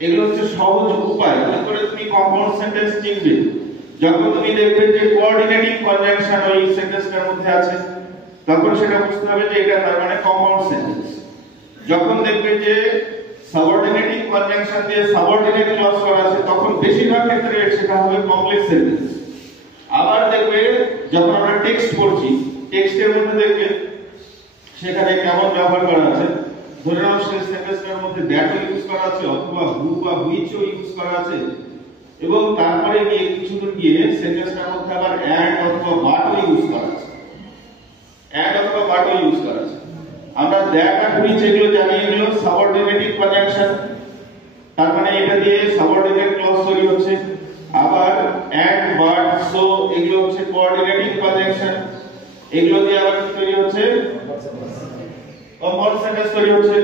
এগুলো হচ্ছে সহজ উপায় কি করে তুমি কম্পাউন্ড সেন্টেন্স চিনবে। যখন তুমি দেখবে যে কোঅর্ডিনেটিং কনজাংশন ওই সেন্টেন্সটার মধ্যে আছে তখন সেটা বুঝতে হবে যে এটা তার মানে কম্পাউন্ড সেন্টেন্স। যখন দেখবে যে সাবঅর্ডিনেটিং কনজাংশন দিয়ে সাবঅর্ডিনেট ক্লজ করা আছে তখন বেশিরভাগ ক্ষেত্রে সেটা হবে কমপ্লেক্স সেন্টেন্স। আবার দেখবে যখন আমরা টেক্সট পড়ছি টেক্সটের মধ্যে দেখবে সেখানে কেমন ব্যবহার করা আছে। ধরে নাও সেই সেন্টেন্সটার মধ্যে দ্যাট ইউজ করা আছে অথবা হু বা হুইচ ইউজ করা আছে এবং তারপরে গিয়ে কিছু দূর গিয়ে সেন্টেন্সটার মধ্যে আবার অ্যান্ড অথবা বাট ইউজ করা আছে, অ্যান্ড অথবা বাট ইউজ করা আছে। আমরা দ্যাট আর হুইচ এগুলো জানি, এগুলো সাবঅর্ডিনেটিং কনজাংশন, তার মানে এটা দিয়ে সাবঅর্ডিনেট ক্লজ তৈরি হচ্ছে। আবার অ্যান্ড বাট সো এগুলো হচ্ছে কোঅর্ডিনেটিং কনজাংশন, এগুলো দিয়ে আবার কি তৈরি হচ্ছে কম্পাউন্ড সেন্টেন্স তৈরি হচ্ছে।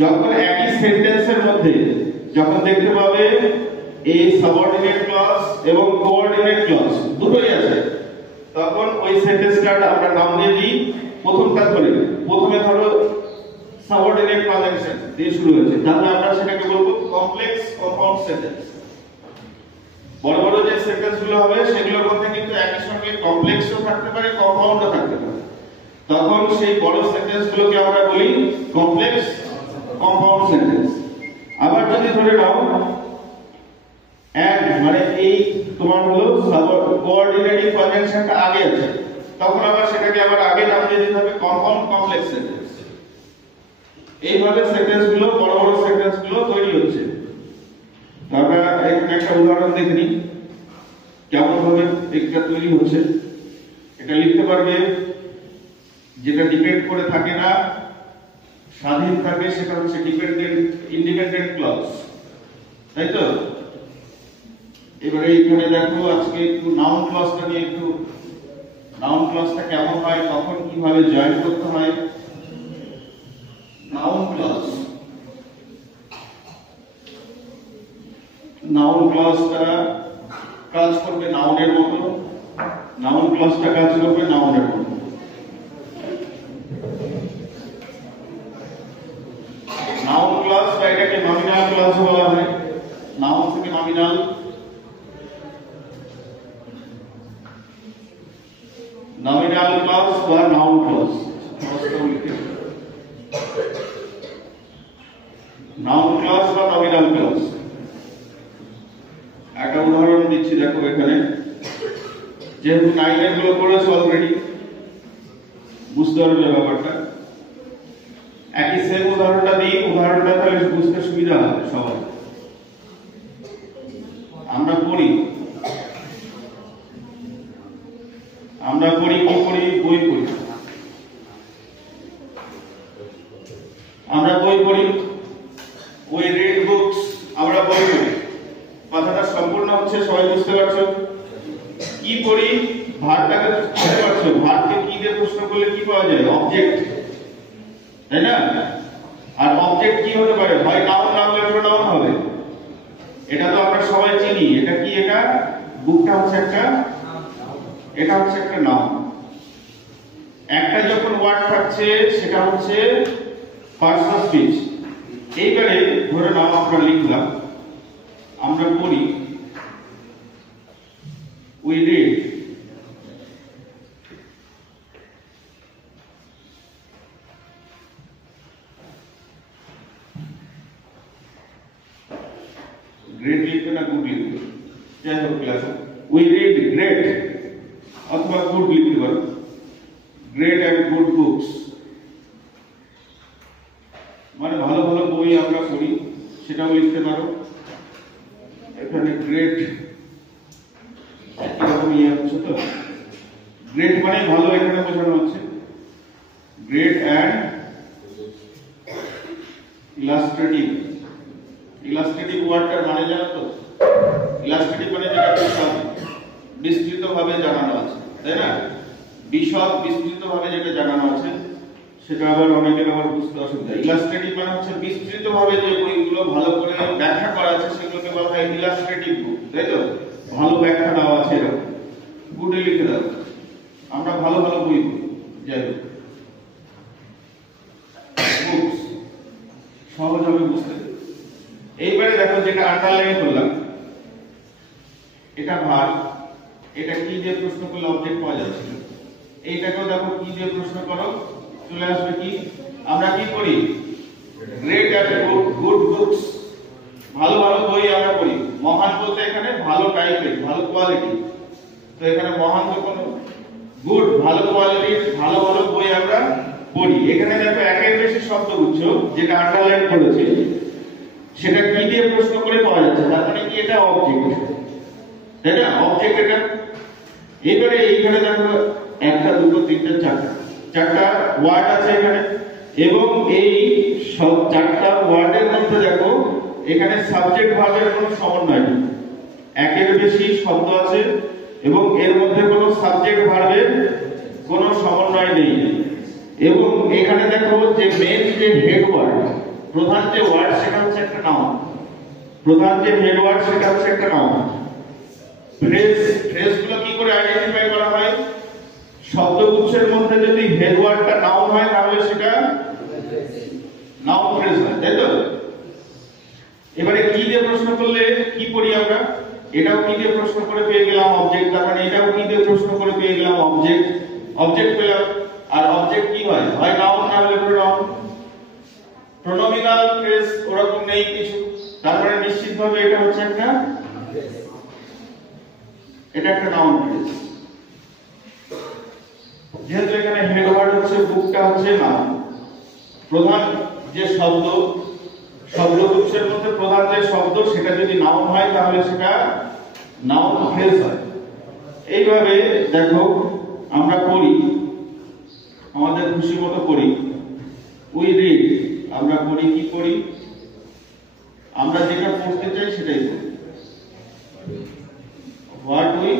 যখন একই সেন্টেন্সের মধ্যে যখন দেখতে পাবে এই সাবঅর্ডিনেট ক্লজ এবং কোঅর্ডিনেট ক্লজ দুটোই আছে তখন ওই সেন্টেন্সটা আমরা নাম দিয়ে দিই প্রথমটা ধরে। প্রথমে ধরো সাবঅর্ডিনেট কনজাংশন দিয়ে শুরু হয়েছে তাহলে আমরা সেটাকে বলবো কমপ্লেক্স কম্পাউন্ড সেন্টেন্স। বড় বড় যে সেন্টেন্সগুলো হবে সেগুলোর মধ্যে কিন্তু একই সঙ্গে কমপ্লেক্সও থাকতে পারে কম্পাউন্ডও থাকতে পারে, তখন সেই বড় সেন্টেন্সগুলোকে আমরা বলি কমপ্লেক্স কম্পাউন্ড সেন্টেন্স। আবার যদি ধরে নাও এন্ড মানে এই তোমার হলো কোঅর্ডিনেটিং কনজাংশনটা আগে আছে তখন আবার সেটাকে আবার আগে নাম দিয়ে দিতে হবে কম্পাউন্ড কমপ্লেক্স সেন্টেন্স। এইভাবে সেন্টেন্সগুলো বড় বড় সেন্টেন্সগুলো তৈরি হচ্ছে। আমরা এখানে একটা উদাহরণ দেখে নিই কেমন ভাবে এটা তৈরি হচ্ছে। এটা লিখতে পারবে যেটা ডিপেন্ড করে থাকে না স্বাধীন থাকে সেটা হচ্ছে ডিপেন্ডেন্ট ইন্ডিপেন্ডেন্ট ক্লজ, তাই তো। এবারে এখানে দেখো আজকে একটু নাউন ক্লজটা নিয়ে একটু নাউন ক্লজটা কেমন হয় কখন কিভাবে জয়েন করতে হয়। নাউন ক্লজ, নাউন ক্লজটা কাজ করবে নাউনের মতো, নাউন ক্লজটা কাজ করবে নাউনের মতো। নাউন ক্লজ বা এটাকে নমিনাল ক্লজ বলা হয়, নাউন থেকে নমিনাল। নমিনাল ক্লজ বা নাউন ক্লজ, নাউন ক্লজ বা নমিনাল ক্লজ। একটা উদাহরণ দিচ্ছি দেখো এখানে, যেহেতু 9 এর গুলো পড়েছো অলরেডি বুঝতে পারবে ব্যাপারটা। একই সেম উদাহরণটা দিই, উদাহরণটা তাহলে বুঝতে সুবিধা হবে সবার। আমরা পড়ি কি পড়ি? বই পড়ি। আমরা বই পড়ি, we read books, আমরা বই পড়ি। কথাটা সম্পূর্ণ হচ্ছে সবাই বুঝতে পারছো? কি পড়ি ভার্বটাকে বুঝতে পারছো? ভার্বকে কি দিয়ে প্রশ্ন করলে কি পাওয়া যায়? অবজেক্ট, তাই না? আর অবজেক্ট কি হতে পারে? হয় নাউন না হলে প্রোনাউন হবে। এটা তো আমরা সবাই চিনি। এটা কি? এটা বুকটা হচ্ছে একটা, এটা হচ্ছে একটা নাউন। একটা যখন ওয়ার্ড থাকছে সেটা হচ্ছে পার্সোনাল স্পিচ। এইবারে ধরে নাও আমরা লিখলাম আমরা পড়ি, we read, গ্রেট লিখবে না গুড লিখবে, যাই হোক ক্লাসে we read great অথবা গুড লিখতে পারো, great and good books মানে ভালো ভালো বই আমরা পড়ি সেটাও লিখতে পারো। এখানে গ্রেট এরকম ইয়ে হচ্ছে, তো গ্রেট মানে ভালো এখানে বোঝানো হচ্ছে। গ্রেট অ্যান্ড ইলাস্ট্রেটিভ, ইলাস্ট্রেটিভ ওয়ার্ডটার মানে জানো তো? ইলাস্ট্রেটিভ মানে যেটা বিস্তৃত ভাবে জানানো আছে, তাই না? বিশদ বিস্তৃত ভাবে যেটা জানানো আছে সেটা আবার অনেকের আবার বুঝতে অসুবিধা। ইলাস্ট্রেটিভ মানে হচ্ছে বিস্তৃত ভাবে যে বইগুলো ভালো করে ব্যাখ্যা করা আছে সেগুলোকে বলা হয় ইলাস্ট্রেটিভ বুক, তাই তো? ভালো ব্যাখ্যা দেওয়া আছে এরকম। গুডে লিখে দাও, আমরা ভালো ভালো বই পড়ি। যাই হোক, বুকস সহজ হবে বুঝতে। এইবারে দেখো যেটা আন্ডারলাইন করলাম, এটা ভার, এটা কি দিয়ে প্রশ্ন করলে অবজেক্ট পাওয়া যাচ্ছে। এইটাকেও দেখো কি দিয়ে প্রশ্ন করো, চলে আসবে কি, আমরা কি করি, গ্রেট অ্যাট গুড বুকস, ভালো ভালো বই আমরা পড়ি। মহান বলতে এখানে ভালো টাইপের, ভালো কোয়ালিটি, তো এখানে মহান তো কোনো গুড, ভালো কোয়ালিটির ভালো ভালো বই আমরা পড়ি। এখানে দেখো একের বেশি শব্দগুচ্ছ যেটা আন্ডারলাইন করেছে, সেটা কি দিয়ে প্রশ্ন করে পাওয়া যাচ্ছে, তার মানে কি এটা অবজেক্ট, তাই না, অবজেক্ট এটা। এবারে এইখানে দেখো একটা দুটো তিনটা চারটা ওয়ার্ড আছে এখানে, এবং এই সব চারটা ওয়ার্ডের মধ্যে দেখো এখানে সাবজেক্ট ভার্বের কোনো সমন্বয় নেই, একের বেশি শব্দ আছে এবং এর মধ্যে কোনো সাবজেক্ট ভার্বের কোনো সমন্বয় নেই। এবং এখানে দেখো যে মেন যে হেড ওয়ার্ড, প্রধান যে ওয়ার্ড, সেটা হচ্ছে একটা নাউন, প্রধান যে হেড ওয়ার্ড সেটা হচ্ছে একটা নাউন। ফ্রেজগুলো কি করে আইডেন্টিফাই করা হয়, শব্দগুচ্ছের মধ্যে যদি হেড ওয়ার্ডটা নাউন হয় তাহলে সেটা নাউন ফ্রেজ হয়, তাই তো। এবারে কি দিয়ে প্রশ্ন করলে কি পড়ি আমরা, এটাও কি দিয়ে প্রশ্ন করে পেয়ে গেলাম অবজেক্ট, তার মানে এটাও কি দিয়ে প্রশ্ন করে পেয়ে গেলাম অবজেক্ট, অবজেক্ট পেলাম। আর অবজেক্ট কি হয়, হয় নাউন না হলে প্রোনাউন। প্রোনোমিনাল ফ্রেজ ওরকম নেই কিছু, তারপরে নিশ্চিতভাবে এটা হচ্ছে একটা, এটা একটা নাউন ফ্রেজ। যেহেতু এখানে হেড ওয়ার্ড হচ্ছে, বুকটা হচ্ছে নাউন, প্রধান যে শব্দ, শব্দগুচ্ছের মধ্যে প্রধান যে শব্দ সেটা যদি নাউন হয় তাহলে সেটা নাউন ফ্রেজ হয়। এইভাবে দেখো আমরা পড়ি, আমাদের খুশি মতো পড়ি। উই রিড, আমরা পড়ি, কি পড়ি, আমরা যেটা পড়তে চাই সেটাই পড়ি। হোয়াট উই,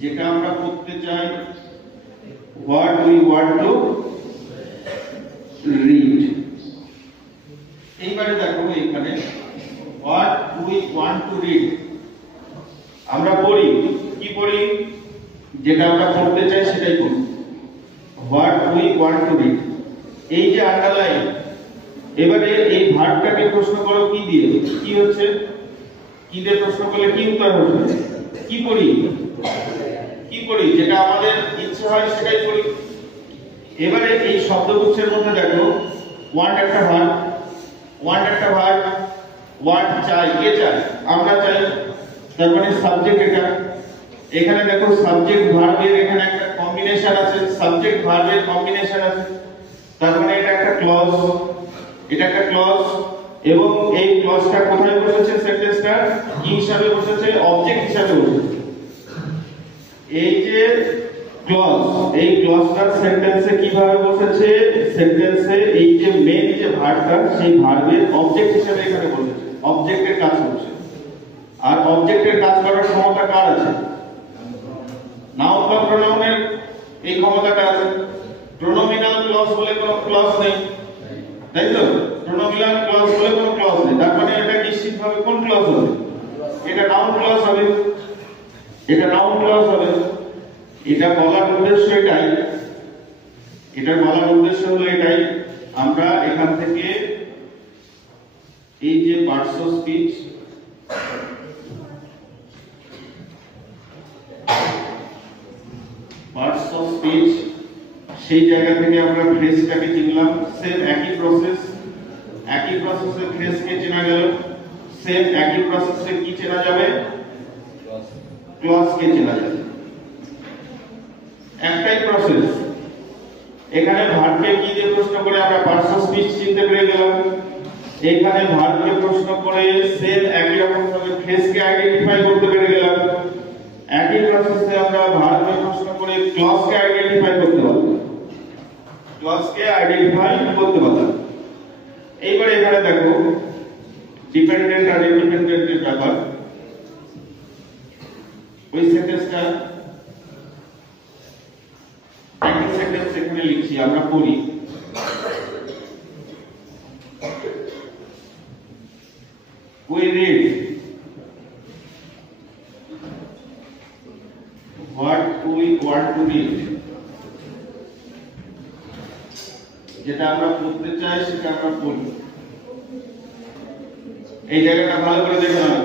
যেটা আমরা পড়তে চাই, what we want to read. এইবারে দেখো এখানে what we want to read, আমরা পড়ি, কি পড়ি, যেটা আমরা পড়তে চাই সেটাই পড়ি, what we want to read. এই যে আন্ডারলাইন, এবারে এই ভার্বটাকে প্রশ্ন করো কি দিয়ে, কি হচ্ছে, কি দিয়ে প্রশ্ন করলে কি উত্তর হবে, কি পড়ি, কি পড়ি, যেটা আমাদের ইচ্ছে হয় সেটাই পড়ি। এবারে এই শব্দগুচ্ছের মধ্যে দেখো ওয়ান্ট একটা ভার্ব, ওয়ান্ট একটা ভার্ব, ওয়ান্ট চাই, কে চাই, আমরা চাই, তার মানে সাবজেক্ট এটা। এখানে দেখো সাবজেক্ট ভার্বের এখানে একটা কম্বিনেশন আছে, সাবজেক্ট ভার্বের কম্বিনেশন আছে, তার মানে এটা একটা ক্লজ, এটা একটা ক্লজ। এবং এই ক্লজটা কোথায় বসেছে, সেন্টেন্সটা কি হিসাবে বসেছে, অবজেক্ট হিসাবে বসেছে। এই যে ক্লজ, এই ক্লজটা সেন্টেন্সে কিভাবে বসেছে, সেন্টেন্সে এই যে মেইন যে ভার্বটা সেই ভার্বের অবজেক্ট হিসেবে এখানে বসেছে, অবজেক্টের কাজ করছে। আর অবজেক্টের কাজ করার ক্ষমতা কার আছে, নাউন বা প্রোনাউনের এই ক্ষমতাটা আছে। প্রোনোমিনাল ক্লজ বলে কোনো ক্লজ নেই, তাই তো, প্রোনোমিনাল ক্লজ বলে কোনো ক্লজ নেই, তার মানে এটা নিশ্চিতভাবে কোন ক্লজ হবে, এটা নাউন ক্লজ হবে, এটা নাউন ক্লজ হবে। এটা বলার উদ্দেশ্য এটাই, এটা বলার উদ্দেশ্য হলো এটাই, আমরা এখান থেকে এই যে parts of speech, parts of speech, সেই জায়গা থেকে আমরা ফ্রেজটাকে চিনলাম। সেম একই প্রসেস, একই প্রসেসে ফ্রেজকে চেনা গেল, সেম একই প্রসেসে কি চেনা যাবে, ক্লজকে চেনা যাবে। একটাই প্রসেস। এখানে ভার্বকে কি দিয়ে প্রশ্ন করে আমরা পার্টস অফ স্পিচ চিনতে পেরে গেলাম, এখানে ভার্বকে প্রশ্ন করে সেম একই রকম ভাবে ফ্রেজকে আইডেন্টিফাই করতে পেরে গেলাম। একই প্রসেসে আমরা ভার্বকে প্রশ্ন করে ক্লজকে আইডেন্টিফাই করতে পারলাম, ক্লজকে আইডেন্টিফাই করতে পারলাম। এইবার এখানে দেখো ডিপেন্ডেন্ট আর ইন্ডিপেন্ডেন্টের ব্যাপার। ওই সেন্টেন্সটা একই সেন্টেন্স এখানে লিখছি, আমরা পড়ি, we read, রিড, যেটা আমরা পড়তে চাই সেটা আমরা পড়ি। এই জায়গাটা ভালো করে দেখে নাও।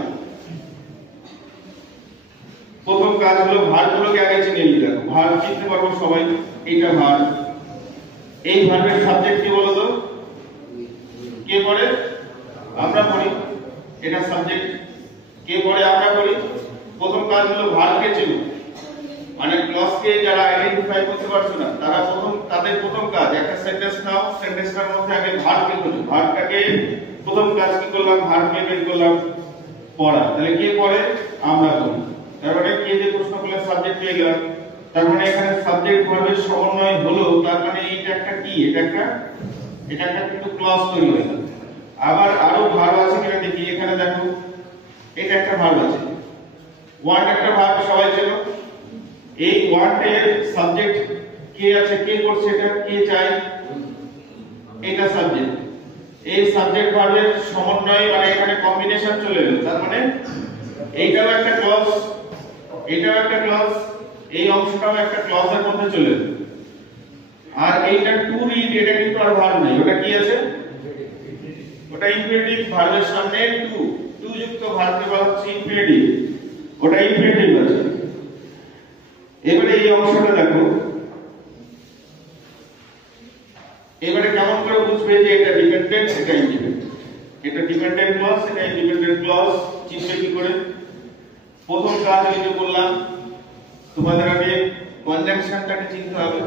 প্রথম কাজ হলো ভার্বগুলোকে আগে চিনে নিতে হবে। ভার্ব চিনতে পারবো সবাই, এটা ভার্ব। এই ভার্বের সাবজেক্ট কি বলতো? কে পড়ে? আমরা পড়ি। এটা সাবজেক্ট, কে পড়ে? আমরা পড়ি। প্রথম কাজ হলো ভার্বকে চিনো, মানে ক্লজকে যারা আইডেন্টিফাই করতে পারছো না তাদের প্রথম কাজ একটা সেন্টেন্স নাও, সেন্টেন্সটার মধ্যে আগে ভার্বকে খোঁজো। ভার্বটাকে প্রথম কাজ কি করলাম? ভার্বকে বের করলাম, পড়া। তাহলে কে পড়ে? আমরা পড়ি। তার মানে কে যে প্রশ্ন করলে সাবজেক্ট পেয়ে গেলাম, তার মানে এখানে সাবজেক্ট ভার্বের সমন্বয় হলো, তার মানে এটা একটা কি? এটা একটা কিন্তু ক্লজ তৈরি হয়ে গেল। আবার আরো ভার্ব আছে কিনা দেখি। এখানে দেখো, এটা একটা ভার্ব আছে, ওয়ান্ট একটা ভার্ব, সবাই চেনো। এই ওয়ান্ট এর সাবজেক্ট কে আছে? কে করছে এটা? কে চাই? এটা সাবজেক্ট। এই সাবজেক্ট ভার্বের সমন্বয় মানে এখানে কম্বিনেশন চলে এলো, তার মানে এইটাও একটা ক্লজ, এটাও একটা ক্লজ, এই অংশটাও একটা ক্লজের মধ্যে চলে এলো। আর এইটা টু রিড, এটা কিন্তু আর ভার্ব নেই, ওটা কি আছে? ওটা ইনফিনিটিভ। ভার্বের সামনে টু যুক্ত ভার্বকে বলা হচ্ছে ইনফিনিটিভ, ওটা ইনফিনিটিভ আছে। এবারে এই অংশটা দেখো, এবারে কেমন করে বুঝবে যে এটা ডিপেন্ডেন্ট, এটা ইন্ডিপেন্ডেন্ট? এটা ডিপেন্ডেন্ট ক্লজ, এটা ইন্ডিপেন্ডেন্ট ক্লজ। চিনবে কি করে? প্রথম কাজ এই যে বললাম, তোমাদের আগে কনজাংশনটাকে চিনতে হবে,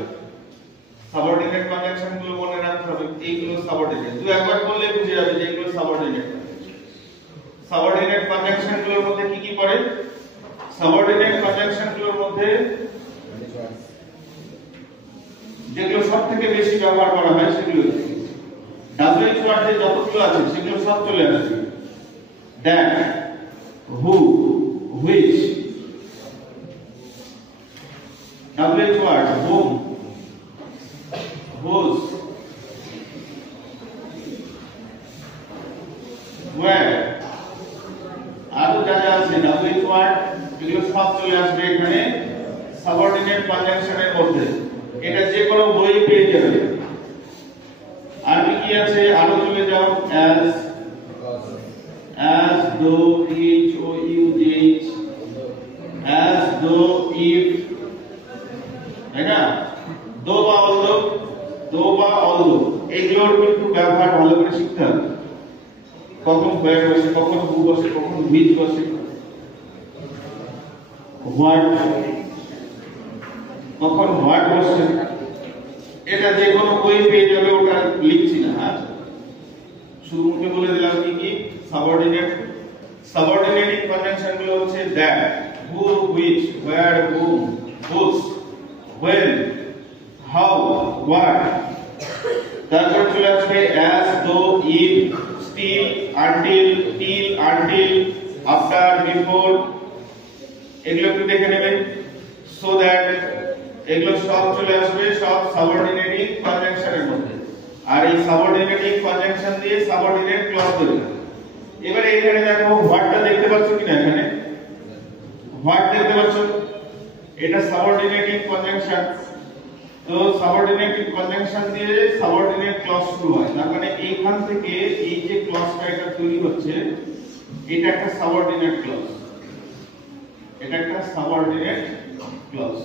সাবঅর্ডিনেট কনজাংশন গুলো মনে রাখতে হবে। এইগুলো সাবঅর্ডিনেট, তুই একবার বললে বুঝে যাবে যে এগুলো সাবঅর্ডিনেট। সাবঅর্ডিনেট কনজাংশন গুলোর মধ্যে কি কি পড়ে? সাবঅর্ডিনেট কনজাংশন গুলোর মধ্যে যেগুলো সবথেকে বেশি ব্যবহার করা হয় সেগুলো WH ওয়ার্ডে যতগুলো আছে সেগুলো সব চলে আসবে। That, who, which, WH word, whom, whose, where, আরো যা যা আছে WH ওয়ার্ড, এগুলো সব চলে আসবে এখানে সাবঅর্ডিনেট কনজাংশনের মধ্যে। এটা যে কোনো বই পেয়ে যাবে। আর কি আছে? আরো চলে যাও, as, though, each, or each, as, though, if, তাই না? দো বা although, এগুলোর কিন্তু ব্যবহার ভালো করে শিখতে হবে। কখন where বসে, কখন who বসে, কখন which বসে, what, কখন what বসে, এটা যে কোনো বই পেয়ে যাবে, ওটা লিখছি না। হ্যাঁ, শুরু মুখে বলে দিলাম কি কি সাবঅর্ডিনেটিং কনজাংশন গুলো হচ্ছে that, who, which, where, whom, whose, when, how, what। তারপর চলে আসবে as, though, if, still, until, till, until, after, before। এগুলো একটু দেখে নেবেন, so that, এগুলো সব চলে আসবে সব সাবঅর্ডিনেটিং কনজাংশনের মধ্যে। আর এই সাবঅর্ডিনেটিং কনজাংশন দিয়ে সাবঅর্ডিনেট ক্লজ তৈরি হয়। এবারে এখানে দেখো হোয়াটটা দেখতে পাচ্ছ কিনা? এখানে হোয়াট দেখতে পাচ্ছ, এটা সাবঅর্ডিনেটিং কনজাংশন। তো সাবঅর্ডিনেটিং কনজাংশন দিয়ে সাবঅর্ডিনেট ক্লজ শুরু হয়, তার মানে এইখান থেকে এই যে ক্লজটা এটা তৈরি হচ্ছে, এটা একটা সাবঅর্ডিনেট ক্লজ, এটা একটা সাবঅর্ডিনেট ক্লজ,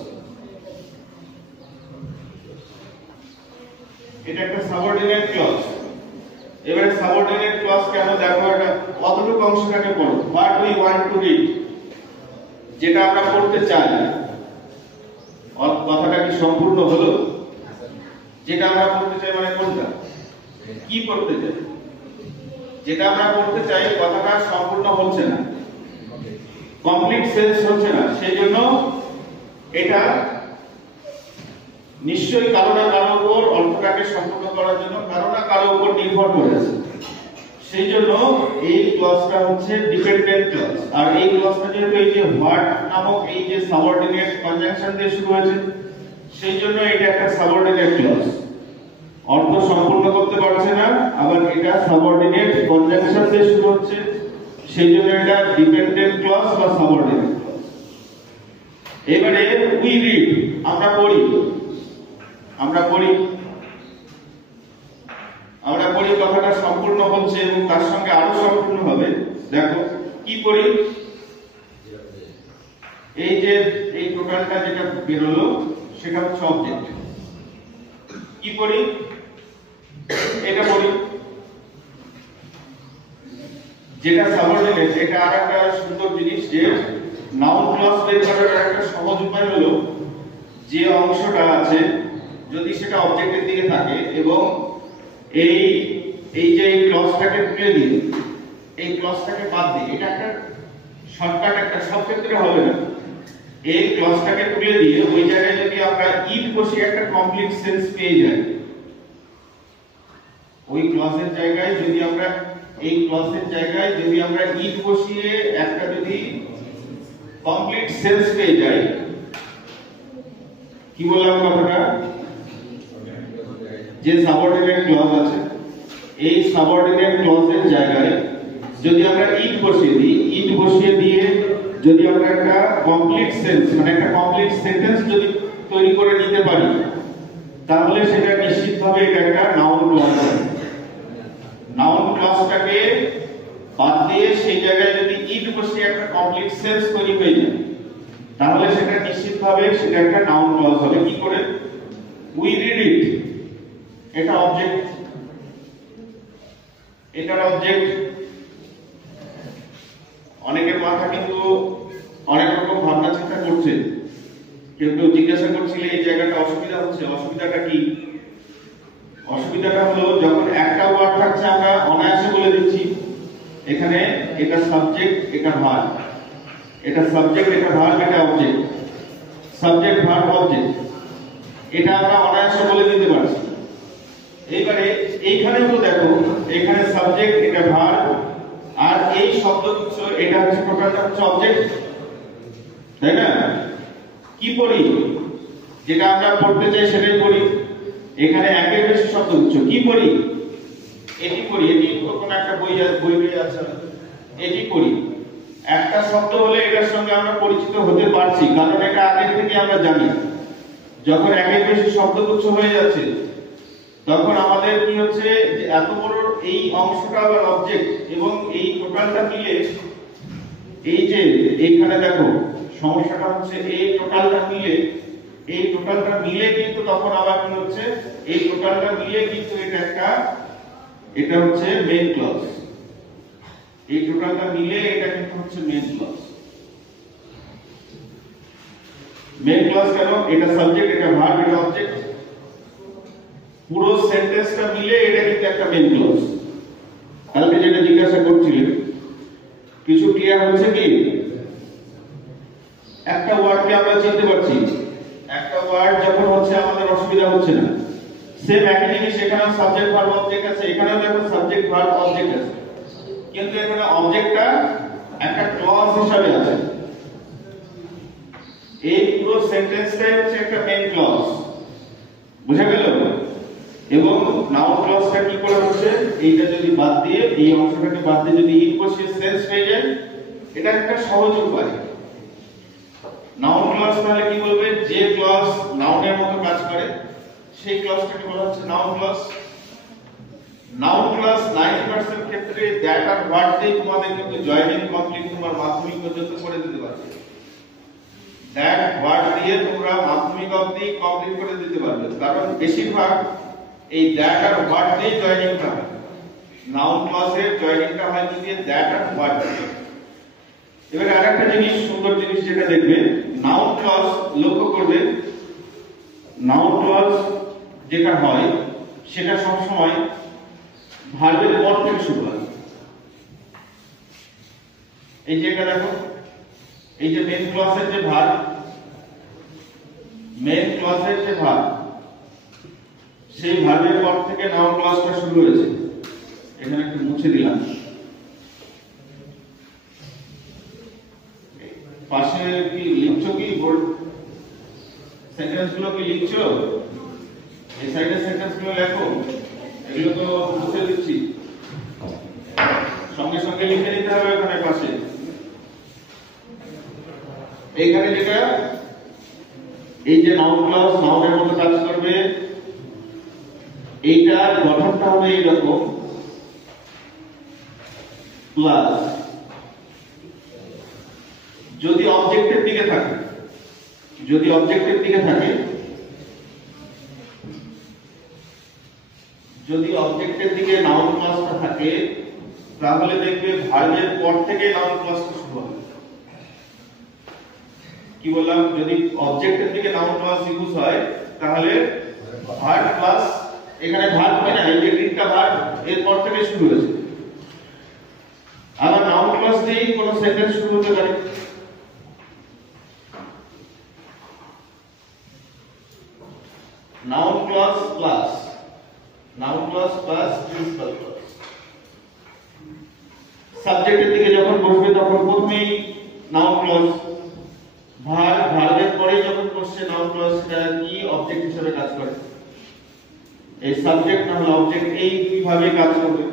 এটা একটা সাবঅর্ডিনেট ক্লজ। এবারে সাবঅর্ডিনেট ক্লজ কেন? দেখো, এটা কতটুকু অংশটাকে পড়ো। What we want to read, যেটা আমরা পড়তে চাই। কথাটা কি সম্পূর্ণ হলো? যেটা আমরা পড়তে চাই মানে কোনটা? কি পড়তে চাই? যেটা আমরা পড়তে চাই কথাটা সম্পূর্ণ হচ্ছে না, কমপ্লিট সেন্স হচ্ছে না, সেই জন্য এটা নিশ্চয়ই কারো না কারো উপর অর্থটাকে সম্পূর্ণ করার জন্য কারো না কারো উপর নির্ভর করে আছে। সেই জন্য এই ক্লজটা হচ্ছে ডিপেন্ডেন্ট ক্লজ। আর এই ক্লজটা যেহেতু এই যে হোয়াট নামক এই যে সাবঅর্ডিনেট কনজাংশন দিয়ে শুরু হয়েছে, সেই জন্য এটা একটা সাবঅর্ডিনেট ক্লজ। অর্থ সম্পূর্ণ করতে পারছে না, আবার এটা সাবঅর্ডিনেট কনজাংশন দিয়ে শুরু হচ্ছে, সেই জন্য এটা ডিপেন্ডেন্ট ক্লজ বা সাবঅর্ডিনেট ক্লজ। এবারে উই রিড, আমরা পড়ি কথাটা সম্পূর্ণ হচ্ছে এবং তার সঙ্গে আরো সম্পূর্ণ হবে। দেখো কি পড়ি, এই যে এই টোটালটা যেটা বেরোলো সেটা হচ্ছে অবজেক্ট। কি পড়ি, এটা পড়ি, যেটা সাবঅর্ডিনেট। এটা আরেকটা সুন্দর জিনিস যে নাউন ক্লজ বের করার একটা সহজ উপায় হলো যে অংশটা আছে যদি সেটা অবজেক্টের দিকে থাকে এবং এই যে এই ক্লজটাকে তুলে দিয়ে এই ক্লজটাকে বাদ দিয়ে, এটা একটা শর্টকাট, একটা সব ক্ষেত্রে হবে না। এই ক্লজটাকে তুলে দিয়ে ওই জায়গায় যদি আমরা ইট বসিয়ে একটা কমপ্লিট সেন্স পেয়ে যাই, ওই ক্লজের জায়গায় যদি আমরা এই ক্লজের জায়গায় যদি আমরা ইট বসিয়ে একটা যদি কমপ্লিট সেন্স পেয়ে যাই, কি বললাম কথাটা, যে সাবঅর্ডিনেট ক্লজ আছে এই সাবঅর্ডিনেট ক্লজের জায়গায় যদি আমরা ইট বসিয়ে দিই, ইট বসিয়ে দিয়ে যদি আমরা একটা কমপ্লিট সেন্স মানে একটা কমপ্লিট সেন্টেন্স যদি তৈরি করে নিতে পারি, তাহলে সেটা নিশ্চিতভাবে এটা একটা নাউন ক্লজ হবে। নাউন ক্লজটাকে বাদ দিয়ে সেই জায়গায় যদি ইট বসিয়ে একটা কমপ্লিট সেন্স তৈরি হয়ে যায়, তাহলে সেটা নিশ্চিতভাবে সেটা একটা নাউন ক্লজ হবে। কি করে, উই রিড ইট, এটা অবজেক্ট, এটার অবজেক্ট। অনেকের মাথা কিন্তু অনেক রকম ভাবনা চিন্তা করছে, কেউ কেউ জিজ্ঞাসা করছিল এই জায়গাটা অসুবিধা হচ্ছে। অসুবিধাটা কি? অসুবিধাটা হলো যখন একটা ওয়ার্ড থাকছে আমরা অনায়াসে বলে দিচ্ছি এখানে এটা সাবজেক্ট, এটা ভার্ব, এটা সাবজেক্ট, এটা ভার্ব, এটা অবজেক্ট, সাবজেক্ট ভার্ব অবজেক্ট, এটা আমরা অনায়াসে বলে দিতে পারছি। এইবারে এইখানেও তো দেখো, এখানে সাবজেক্ট, এটা ভার্ব, আর এই শব্দগুচ্ছ এটা হচ্ছে টোটালটা হচ্ছে অবজেক্ট, তাই না? কি পড়ি, যেটা আমরা পড়তে চাই সেটাই পড়ি। এখানে একের বেশি শব্দগুচ্ছ, কি পড়ি, এটি পড়ি, এটি কোন একটা বই আছে, এটি পড়ি। একটা শব্দ হলে এটার সঙ্গে আমরা পরিচিত হতে পারছি, কারণ এটা আগে থেকে আমরা জানি। যখন একের বেশি শব্দগুচ্ছ হয়ে যাচ্ছে তখন আমাদের কি হচ্ছে, যে এত বড় এই অংশটা আবার অবজেক্ট এবং এই টোটালটা মিলে, এই যে এইখানে দেখো সমস্যাটা হচ্ছে এই টোটালটা মিলে কিন্তু তখন আবার কি হচ্ছে, এই টোটালটা মিলে কিন্তু এটা হচ্ছে মেইন ক্লজ। এই টোটালটা মিলে এটা কিন্তু হচ্ছে মেইন ক্লজ। মেইন ক্লজ কেন? এটা সাবজেক্ট, এটা ভার্ব, এটা অবজেক্ট, পুরো সেন্টেন্সটা মিলে এটা কিন্তু একটা মেইন ক্লজ। কালকে যেটা জিজ্ঞাসা করছিলেন কিছু ক্লিয়ার হচ্ছে কি? একটা ওয়ার্ডকে আমরা চিনতে পারছি, একটা ওয়ার্ড যখন হচ্ছে আমাদের অসুবিধা হচ্ছে না। সেম একই জিনিস এখানেও সাবজেক্ট ভার্ব অবজেক্ট আছে, এখানেও দেখো সাবজেক্ট ভার্ব অবজেক্ট আছে, কিন্তু এখানে অবজেক্টটা একটা ক্লজ হিসাবে আছে। এই পুরো সেন্টেন্সটাই হচ্ছে একটা মেইন ক্লজ, বুঝা গেল? এবং নাউন ক্লজটা কি করে হচ্ছে, এইটা যদি বাদ দিয়ে, এই অংশটাকে বাদ দিয়ে যদি ইট বসিয়ে সেন্স পেয়ে যায়, এটা একটা সহজ উপায়। নাউন ক্লজ তাহলে কি বলবে, যে ক্লজ নাউনের মতো কাজ করে সেই ক্লজটাকে বলা হচ্ছে নাউন ক্লজ। নাউন ক্লজ 90% ক্ষেত্রে দ্যাট আর হোয়াট দিয়ে তোমাদের কিন্তু জয়েনিং কমপ্লিট তোমার মাধ্যমিক পর্যন্ত করে দিতে পারবে। দ্যাট হোয়াট দিয়ে তোমরা মাধ্যমিক অবধি কমপ্লিট করে দিতে পারবে, কারণ বেশিরভাগ এই দ্যাট আর হোয়াট দিয়ে জয়েনিংটা হয়। নাউন ক্লজের জয়েনিংটা হয় কি দিয়ে, দ্যাট আর হোয়াট দিয়ে। এবারে আরেকটা জিনিস, সুন্দর জিনিস যেটা দেখবে, নাউন ক্লজ লক্ষ্য করবে, নাউন ক্লজ যেটা হয় সেটা সব সময় ভার্বের পর থেকে শুরু হয়। এই যে এটা দেখো, এই যে মেইন ক্লজের যে ভার্ব, সেই ভার্বের পর থেকে নাউন ক্লজটা শুরু হয়েছে। এখানে একটু মুছে দিলাম, পাশে কি লিখছো, কি বোর্ড সেন্টেন্স গুলো কি লিখছো? এই সাইডের সেন্টেন্স গুলো লেখো, এগুলো তো মুছে দিচ্ছি, সঙ্গে সঙ্গে লিখে নিতে হবে। ওখানে পাশে এইখানে যেটা এই যে নাউন ক্লজ নাউনের মতো কাজ করবে, এইটার গঠনটা হবে এইরকম, প্লাস যদি অবজেক্টের দিকে থাকে, যদি অবজেক্টের দিকে থাকে, যদি অবজেক্টের দিকে নাউন ক্লজটা থাকে, তাহলে দেখবে ভার্বের পর থেকে নাউন ক্লজটা শুরু হবে। কি বললাম? যদি অবজেক্টের দিকে নাউন ক্লজ ইউজ হয় তাহলে ভার্ব প্লাস, এখানে ভার্ব হয় না, এই যে তিনটা ভার্ব এর পর থেকে শুরু হয়েছে। আবার নাউন ক্লজ দিয়েই কোনো সেন্টেন্স শুরু হতে পারে। Noun clause plus, noun clause plus principal clause. সাবজেক্টের দিকে যখন বসবে তখন প্রথমেই নাউন ক্লজ, ভার্ব, ভার্বের পরে যখন বসছে নাউন ক্লজ, সেটা কি অবজেক্ট হিসেবে কাজ করে। এই সাবজেক্ট না হলে অবজেক্ট, এই দুই ভাবে কাজ করবে।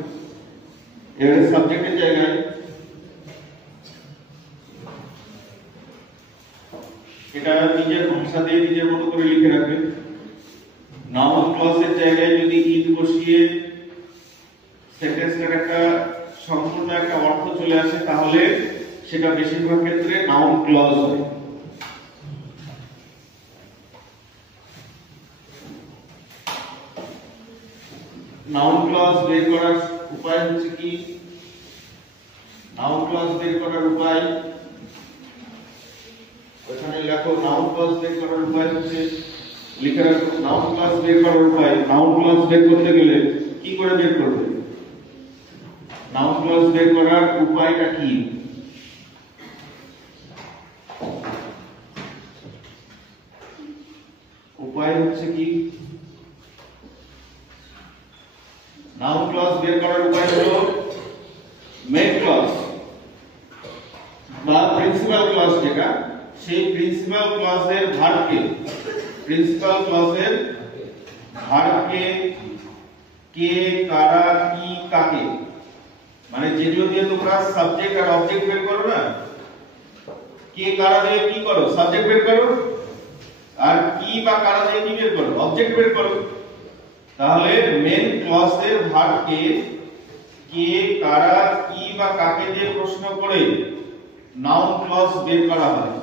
এবারে সাবজেক্টের জায়গায় এটা নিজের ভাষা দিয়ে নিজের মতো করে লিখে রাখবে। নাউন ক্লজের জায়গায় যদি ইন বসিয়ে সেন্টেন্সটার একটা সম্পূর্ণ একটা অর্থ চলে আসে, তাহলে সেটা বেশিরভাগ ক্ষেত্রে নাউন ক্লজ হয়। নাউন ক্লজ বের করার উপায় হচ্ছে কি? নাউন ক্লজ বের করার উপায় ওখানে লেখো। নাউন ক্লজ বের করার উপায় হচ্ছে, লিখে রাখো নাউন ক্লজ বের করার উপায়। নাউন ক্লজ বের করতে গেলে কি করে বের করবে? নাউন ক্লজ বের করার উপায়টা কি? উপায় হচ্ছে কি? নাউন ক্লজ বের করার উপায় হলো মেইন ক্লজ বা প্রিন্সিপাল ক্লজ, যেটা সেই প্রিন্সিপাল ক্লজের ভার্বকে, প্রিন্সিপাল ক্লজের ভার্বকে কে, কারা, কি, কাকে, মানে যেগুলো দিয়ে তোমরা সাবজেক্ট আর অবজেক্ট বের করো না, কে কারা দিয়ে কি করো? সাবজেক্ট বের করো। আর কি বা কারা দিয়ে কি বের করো? অবজেক্ট বের করো। তাহলে মেন ক্লজের ভার্বকে কে, কারা, কি বা কাকে দিয়ে প্রশ্ন করে নাউন ক্লজ বের করা হয়।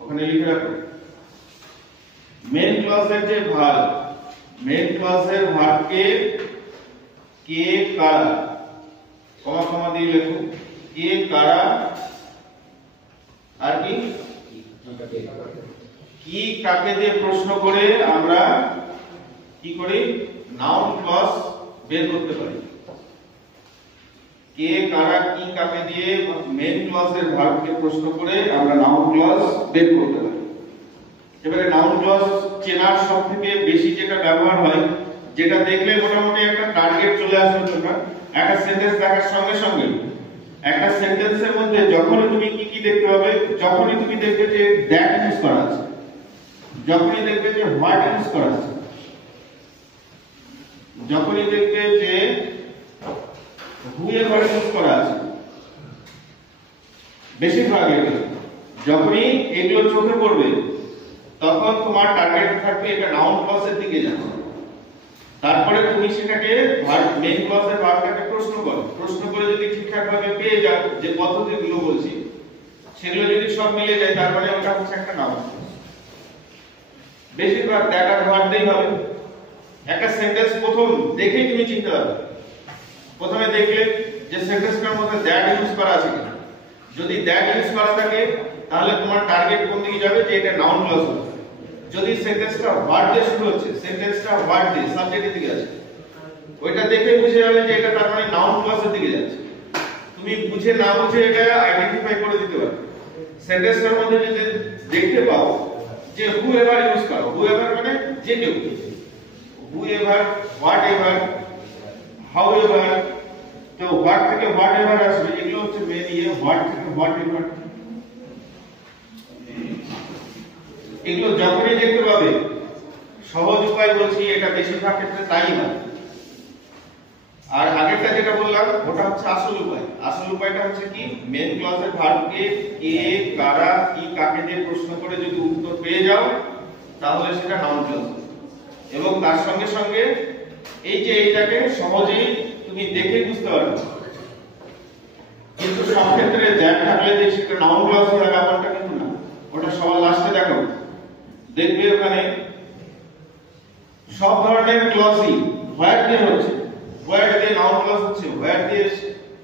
ওখানে লিখে রাখো মেন ক্লজের যে ভার্ব, মেন ক্লজের ভার্বকে কে, কারা, কমা কমা দিয়ে লেখো, কে, কারা আর কি, কাকে দিয়ে প্রশ্ন করে আমরা কি করি? নাউন ক্লজ বের করতে পারি। কে, কারা, কি, কাকে দিয়ে মেন ক্লজের ভার্বকে প্রশ্ন করে আমরা নাউন ক্লজ বের করতে পারি। এবারে নাউন ক্লজ চেনার সবথেকে বেশি যেটা ব্যবহার হয়, যেটা দেখলে মোটামুটি একটা টার্গেট চলে আসবে তোমরা একটা সেন্টেন্স দেখার সঙ্গে সঙ্গে। একটা সেন্টেন্সের মধ্যে যখনই তুমি কি কি দেখতে পাবে, যখনই তুমি দেখবে যে দ্যাট ইউজ করা আছে, যখনই দেখবে যে হোয়াট ইউজ করা আছে, যখনই দেখবে যে হুএভার ইউজ করা আছে, বেশিরভাগ যখনই এগুলো চোখে পড়বে তখন তোমার টার্গেট থাকবে এটা নাউন ক্লজের দিকে যাবে। তারপরে তুমি সেটাকে মেইন ক্লজের ভার্বটাকে প্রশ্ন করো। প্রশ্ন করে যদি ঠিকঠাক ভাবে পেয়ে যাও যে পদ্ধতিগুলো বলছি, সেগুলো যদি সব মিলে যায়, তার মানে ওটা হচ্ছে একটা নাউন। বেশিরভাগ দ্যাট আর হোয়াট দিয়েই হবে। একটা সেন্টেন্স প্রথম দেখেই তুমি চিনতে পারবে। প্রথমে দেখলে যে সেন্টেন্সটার মধ্যে দ্যাট ইউজ করা আছে কিনা। যদি দ্যাট ইউজ করা থাকে তাহলে তোমার টার্গেট কোন দিকে যাবে, যে এটা নাউন ক্লজ হবে। যদি সেন্টেন্সটা হোয়াট দিয়ে শুরু হচ্ছে, সেন্টেন্সটা হোয়াট দিয়ে সাবজেক্টের দিকে আছে, ওইটা দেখে বুঝে যাবে যে এটা তার মানে নাউন ক্লজের দিকে যাচ্ছে। তুমি বুঝে না বুঝে এটা আইডেন্টিফাই করে দিতে পারবে। সেন্টেন্সটার মধ্যে যদি দেখতে পাও যে হুএভার ইউজ করো, হুএভার মানে যে কেউ, হুএভার, হোয়াটএভার, হাউএভার, তো হোয়াট থেকে হোয়াটএভার আসবে, এগুলো হচ্ছে মেন ইয়ে। হোয়াট থেকে হোয়াটএভার, এগুলো যখনই দেখতে পাবে, সহজ উপায় বলছি, এটা বেশিরভাগ ক্ষেত্রে তাই হয়। আর আগেরটা যেটা বললাম ওটা হচ্ছে আসল উপায়। আসল উপায়টা হচ্ছে কি? মেন ক্লজের ভার্বকে কে, কারা, কি, কাকে দিয়ে প্রশ্ন করে যদি উত্তর পেয়ে যাও, তাহলে সেটা নাউন ক্লজ। এবং তার সঙ্গে সঙ্গে এই যে এইটাকে সহজেই তুমি দেখে বুঝতে পারবে, কিন্তু সব ক্ষেত্রে দ্যাট থাকলে যে সেটা নাউন ক্লজ হয়ে ব্যাপারটা কিন্তু না। ওটা সবার লাস্টে দেখো, দেখবে ওখানে সব ধরনের ক্লজই হোয়ার দিয়ে হচ্ছে, হোয়ার দিয়ে নাউন ক্লজ হচ্ছে, হোয়ার দিয়ে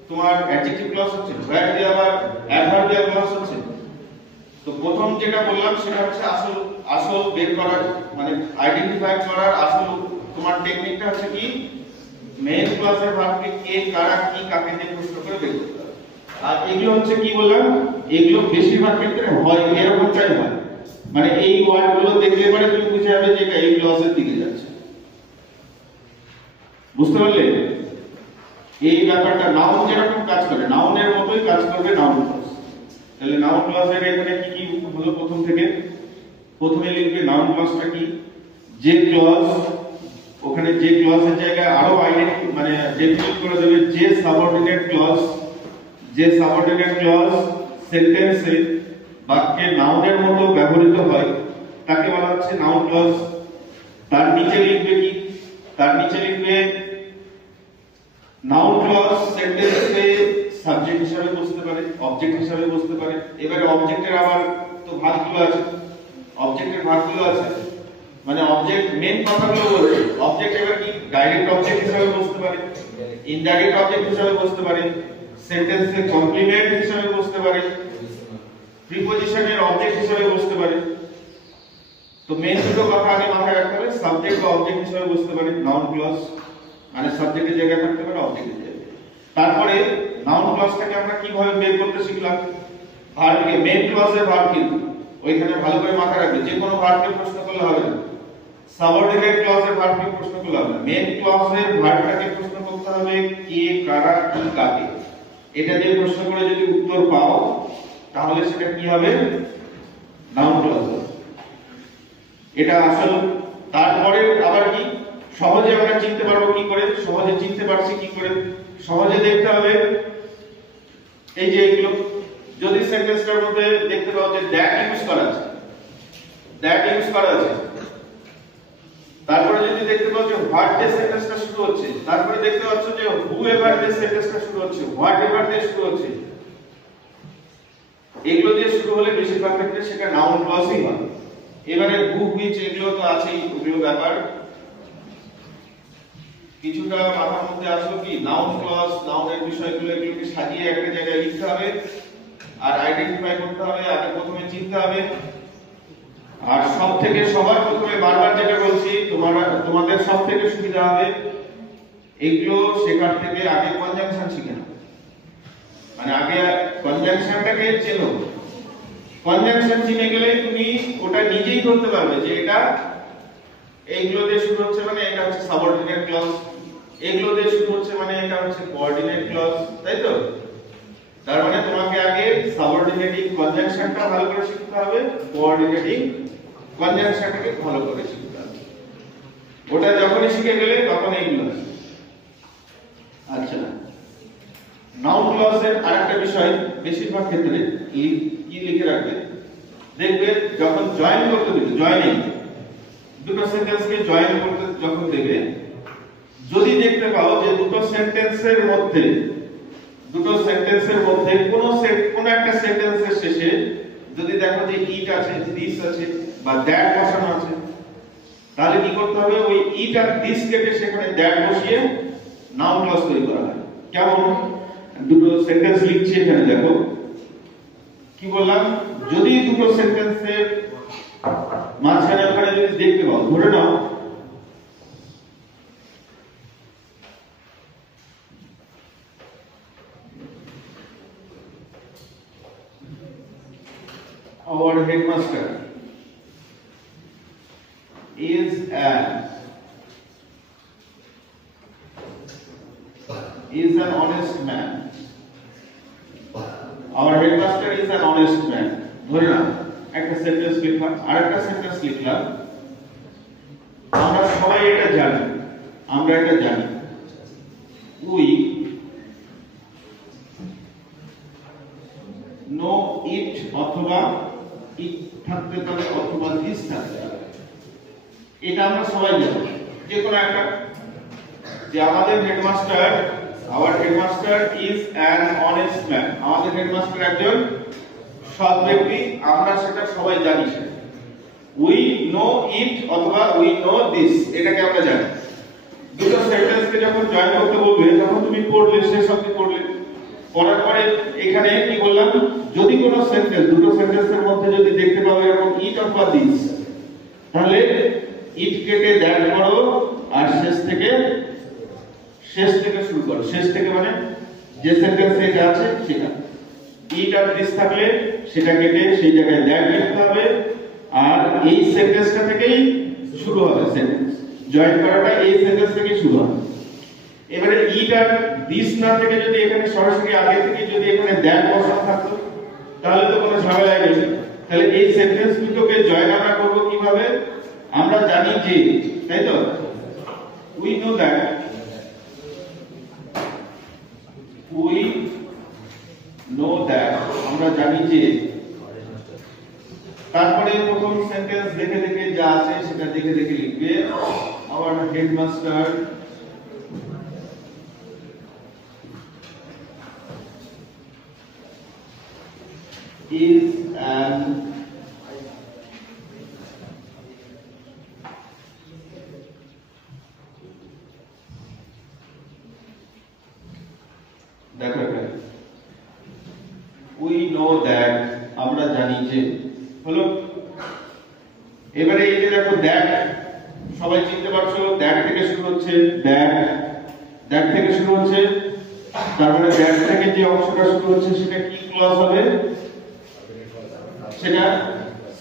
তোমার অ্যাডজেক্টিভ ক্লজ হচ্ছে, হোয়ার দিয়ে আবার অ্যাডভার্বিয়াল ক্লজ হচ্ছে। তো প্রথম যেটা বললাম সেটা হচ্ছে আসল বের করার, মানে আইডেন্টিফাই করার আসল তোমার টেকনিকটা হচ্ছে কি, মেইন ক্লজের ভার্বকে কে, কারা, কি, কাকে দিয়ে প্রশ্ন করে বের করতে হবে। আর এগুলো হচ্ছে কি বললাম, এগুলো বেশিরভাগ ক্ষেত্রে হয় এরকমটাই হয়, মানে এই ওয়ার্ডগুলো দেখলে পরে তুমি বুঝে যাবে যে এটা এই ক্লজের দিকে যাচ্ছে। বুঝতে পারলে? এই ব্যাপারটা নাউন যেরকম কাজ করে নাউনের মতোই কাজ করবে নাউন ক্লজ। তাহলে নাউন ক্লজের এখানে কি কি হলো, প্রথম থেকে প্রথমে লিখবে নাউন ক্লজটা কি, যে ক্লজ, ওখানে যে ক্লজের জায়গায় আরো আইডেন্টি মানে ডেফিনিট করে দেবে যে সাবঅর্ডিনেট ক্লজ, যে সাবঅর্ডিনেট ক্লজ সেন্টেন্সে বাক্যে নাউনের মতো ব্যবহৃত হয় তাকে বলা হচ্ছে নাউন ক্লজ। তার নিচে লিখবে কি, তার নিচে লিখবে নাউন ক্লজ সেন্টেন্সে সাবজেক্ট হিসেবে বসতে পারে, অবজেক্ট হিসেবে বসতে পারে। এবারে অবজেক্টের আবার তো ভাগগুলো আছে, অবজেক্টের ভাগগুলো আছে, মানে অবজেক্ট মেইন কথাগুলো বলছে। অবজেক্ট এবার কি ডাইরেক্ট অবজেক্ট হিসেবে বসতে পারে, ইনডাইরেক্ট অবজেক্ট হিসেবে বসতে পারে, সেন্টেন্সের কমপ্লিমেন্ট হিসেবে বসতে পারে, প্রিপজিশনের অবজেক্ট হিসেবে বসতে পারে। তো মেইন দুটো কথা আগে মাথায় রাখতে হবে, সাবজেক্ট বা অবজেক্ট হিসেবে বসতে পারে নাউন ক্লজ, মানে সাবজেক্টের জায়গায় থাকতে পারে, অবজেক্টের জায়গায়। তারপরে নাউন ক্লজটাকে আমরা কিভাবে বের করতে শিখলাম, ভার্বকে মেইন ক্লজের ভার্ব কিন্তু ওইখানে ভালো করে মাথায় রাখবে, যে কোনো ভার্বকে প্রশ্ন করলে হবে না, সাবঅর্ডিনেট ক্লজের ভার্বকে প্রশ্ন করলে হবে না, মেইন ক্লজের ভার্বটাকে প্রশ্ন করতে হবে কে, কারা, কি, কাকে। এটা দিয়ে প্রশ্ন করে যদি উত্তর পাও তাহলে সেটা কি হবে, নাউন ক্লজ। এটা আসল। তারপরে আবার কি সহজে আমরা চিনতে পারবো কি করে, সহজে চিনতে পারছি কি করে, সহজে দেখতে হবে এই যে এগুলো যদি সেন্টেন্সটার মধ্যে দেখতে পাও যে দ্যাট ইউজ করা আছে, দ্যাট ইউজ করা আছে, তারপরে যদি দেখতে পাও যে হোয়াট দিয়ে সেন্টেন্সটা শুরু হচ্ছে, তারপরে দেখতে পাচ্ছ যে হু এভার দিয়ে সেন্টেন্সটা শুরু হচ্ছে, হোয়াট এভার দিয়ে শুরু হচ্ছে, এগুলো দিয়ে শুরু হলে বেশিরভাগ ক্ষেত্রে সেটা নাউন ক্লজই হয়। এবারে হু, হুইচ এগুলো তো আছেই, ওগুলো ব্যাপার কিছুটা মাথার মধ্যে আসলো কি, নাউন ক্লজ, নাউনের বিষয়গুলো এগুলোকে সাজিয়ে একটা জায়গায় লিখতে হবে আর আইডেন্টিফাই করতে হবে, আগে প্রথমে চিনতে হবে। আর সবথেকে সবার প্রথমে বারবার যেটা বলছি, তোমাদের সবথেকে সুবিধা হবে এগুলো শেখার থেকে আগে কনজাংশন শিখে নাও, মানে আগে কনজাংশনটাকে চেনো। কনজাংশন চিনে গেলে তুমি ওটা নিজেই ধরতে পারবে যে এটা এইগুলো দিয়ে শুরু হচ্ছে মানে এটা হচ্ছে সাবঅর্ডিনেট ক্লজ, এগুলো দিয়ে শুরু হচ্ছে মানে এটা হচ্ছে কোঅর্ডিনেট ক্লজ, তাই তো? তার মানে তোমাকে আগে সাবঅর্ডিনেটিং কনজাংশনটা ভালো করে শিখতে হবে, কোঅর্ডিনেটিং কনজাংশনটাকে ভালো করে শিখতে হবে। ওটা যখনই শিখে গেলে তখন এইগুলো। আচ্ছা, নাউন ক্লজের আরেকটা বিষয় বেশিরভাগ ক্ষেত্রে কি লিখে রাখবে, দেখবে যখন জয়েন করতে দিবে, জয়েনিং দুটো সেন্টেন্সকে জয়েন করতে যখন দেবে, যদি দেখতে পাও যে দুটো সেন্টেন্সের মধ্যে কোন একটা সেন্টেন্সের শেষে যদি দেখো যে ইট আছে, দিস আছে বা দ্যাট বসানো আছে, তাহলে কি করতে হবে, ওই ইট আর দিস কেটে সেখানে দ্যাট বসিয়ে নাউন ক্লজ তৈরি করা হয়। কেমন, দুটো সেন্টেন্স লিখছি, এখানে দেখো কি বললাম, যদি দুটো সেন্টেন্সের মাঝখানে ওখানে যদি দেখতে পাও, ধরে নাও our headmaster is an honest man. Our headmaster is an honest man. ধরে নাও একটা সেন্টেন্স লিখলাম, আরেকটা সেন্টেন্স লিখলাম, আমরা সবাই এটা জানি, we know it, অথবা it থাকতে পারে অথবা this থাকতে পারে, এটা আমরা সবাই জানি যে কোনো একটা, যে আমাদের headmaster, our headmaster is an honest man, আমাদের হেডমাস্টার একজন সৎ ব্যক্তি, আমরা সেটা সবাই জানি। উই নো ইট অথবা উই নো দিস, এটাকে আমরা জানি। দুটো সেন্টেন্সকে যখন জয়েন করতে বলবে তখন তুমি পড়লে, শেষ অবধি পড়লে, পড়ার পরে এখানে কি বললাম, যদি কোনো সেন্টেন্স, দুটো সেন্টেন্সের মধ্যে যদি দেখতে পাবে এরকম ইট অথবা দিস, তাহলে ইট কেটে দ্যাট করো আর শেষ থেকে শুরু করো। শেষ থেকে মানে যে সেন্টেন্সে এটা আছে সেটা, ইট আর দিস থাকলে সেটা কেটে সেই জায়গায় দ্যাট লিখতে হবে, আর এই সেন্টেন্সটা থেকেই শুরু হবে। সেন্টেন্স জয়েন করাটা এই সেন্টেন্স থেকেই শুরু হবে। এবারে ইট আর দিস না থেকে যদি এখানে সরাসরি আগে থেকে যদি এখানে দ্যাট বসানো থাকতো তাহলে তো কোনো ঝামেলাই নেই। তাহলে এই সেন্টেন্স দুটোকে জয়েন আমরা করব কিভাবে, আমরা জানি যে, তাই তো, we know that, we know that, আমরা জানি যে, তারপরে প্রথম সেন্টেন্স দেখে দেখে যা আছে সেটা দেখে দেখে লিখবে। আওয়ার হেডমাস্টার is an দেখো we know that, আমরা জানি যে, হলো। এবারে এই যে দেখো দ্যাট, সবাই চিনতে পারছো, দ্যাট থেকে শুরু হচ্ছে, দ্যাট থেকে শুরু হচ্ছে, তারপরে দ্যাট থেকে যে অংশটা শুরু হচ্ছে সেটা কি ক্লজ হবে, সেটা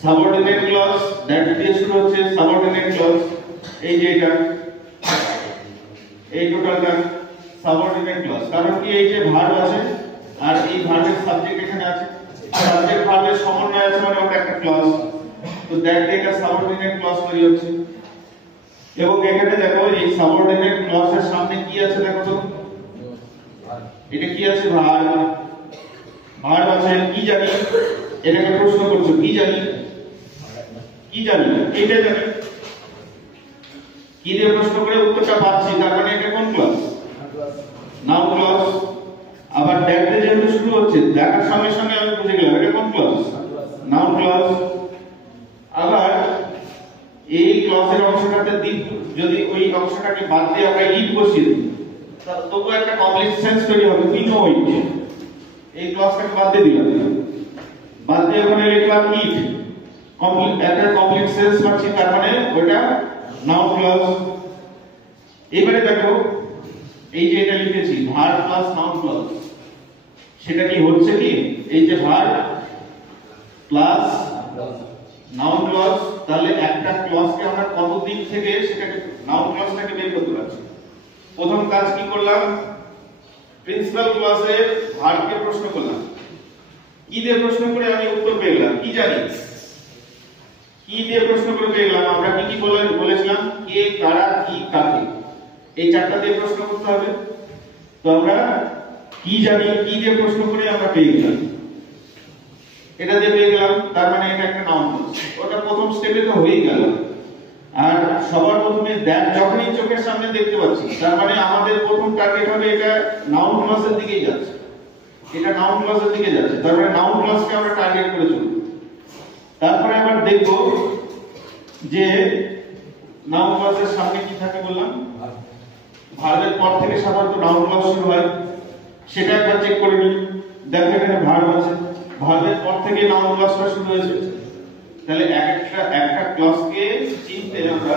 সাবঅর্ডিনেট ক্লজ। দ্যাট দিয়ে শুরু হচ্ছে সাবঅর্ডিনেট ক্লজ, এই যে এটা, এই টোটালটা সাবঅর্ডিনেট ক্লজ। কারণ কি, এই যে ভার্ব আছে আর এই ভার্বের সাবজেক্ট এখানে আছে, সাবজেক্ট ভার্বের সমন্বয় আছে মানে ওটা একটা ক্লজ, তো দ্যাট দিয়ে একটা সাবঅর্ডিনেট ক্লজ তৈরি হচ্ছে। এবং এখানে দেখো এই সাবঅর্ডিনেট ক্লজের সামনে কি আছে দেখো তো, এটা কি আছে, ভার্ব আছে। কি জানি, এটাকে প্রশ্ন করছো, কি জানি, কি জানি, এটা জানি, কি দিয়ে প্রশ্ন করে উত্তরটা পাচ্ছি, তার মানে এটা কোন ক্লজ, নাউন ক্লজ। আবার দ্যাট দিয়ে যেহেতু শুরু হচ্ছে, দেখার সঙ্গে সঙ্গে আমি বুঝে গেলাম এটা কোন ক্লজ, নাউন ক্লজ। আবার এই ক্লজের অংশটাতে যদি ওই অংশটাকে বাদ দিয়ে আমরা ইট বসিয়ে দিই, তবু একটা কমপ্লিট সেন্স তৈরি হবে, উই নো ইট। এই ক্লজটাকে বাদ দিয়ে দিলাম, বাদ দিয়ে ওখানে লিখলাম ইট, কমপ্লিট, একটা কমপ্লিট সেন্স পাচ্ছি, তার মানে ওটা নাউন ক্লজ। এবারে দেখো এই যে এটা লিখেছি ভার্ব প্লাস নাউন ক্লজ, সেটা কি হচ্ছে কি, এই যে ভার্ব প্লাস নাউন ক্লজ, তাহলে একটা ক্লজকে আমরা কত দিক থেকে সেটাকে, নাউন ক্লজটাকে বের করতে পারছি। প্রথম কাজ কি করলাম, প্রিন্সিপাল ক্লজে ভার্বকে প্রশ্ন করলাম, কি দিয়ে প্রশ্ন করে আমি উত্তর পেয়ে গেলাম, কি জানি, কি দিয়ে প্রশ্ন করে পেয়ে গেলাম। আমরা কি কি বলেছিলাম, কে, কারা, কি, কাকে, এই চারটা দিয়ে প্রশ্ন করতে হবে। তো আমরা কি জানি, কি দিয়ে প্রশ্ন করে আমরা পেয়ে গেলাম, এটা দিয়ে পেয়ে গেলাম, তার মানে এটা একটা নাউন ক্লজ। ওটা প্রথম স্টেপে তো হয়েই গেল। আর সবার প্রথমে দ্যাট যখনই চোখের সামনে দেখতে পাচ্ছি, তার মানে আমাদের প্রথম টার্গেট হবে এটা নাউন ক্লজের দিকেই যাচ্ছে, এটা নাউন ক্লজের দিকে যাচ্ছে, তার মানে নাউন ক্লজকে আমরা টার্গেট করে চলব। তারপরে আবার দেখব যে নাউন ক্লজের সামনে কি থাকে বললাম, ভার্বের পর থেকে সাধারণত নাউন ক্লজ শুরু হয়, সেটা একবার চেক করে নিই। দেখো এখানে ভার্ব আছে, ভার্বের পর থেকে নাউন ক্লজটা শুরু হয়েছে, তাহলে একটা ক্লজকে চিনতে আমরা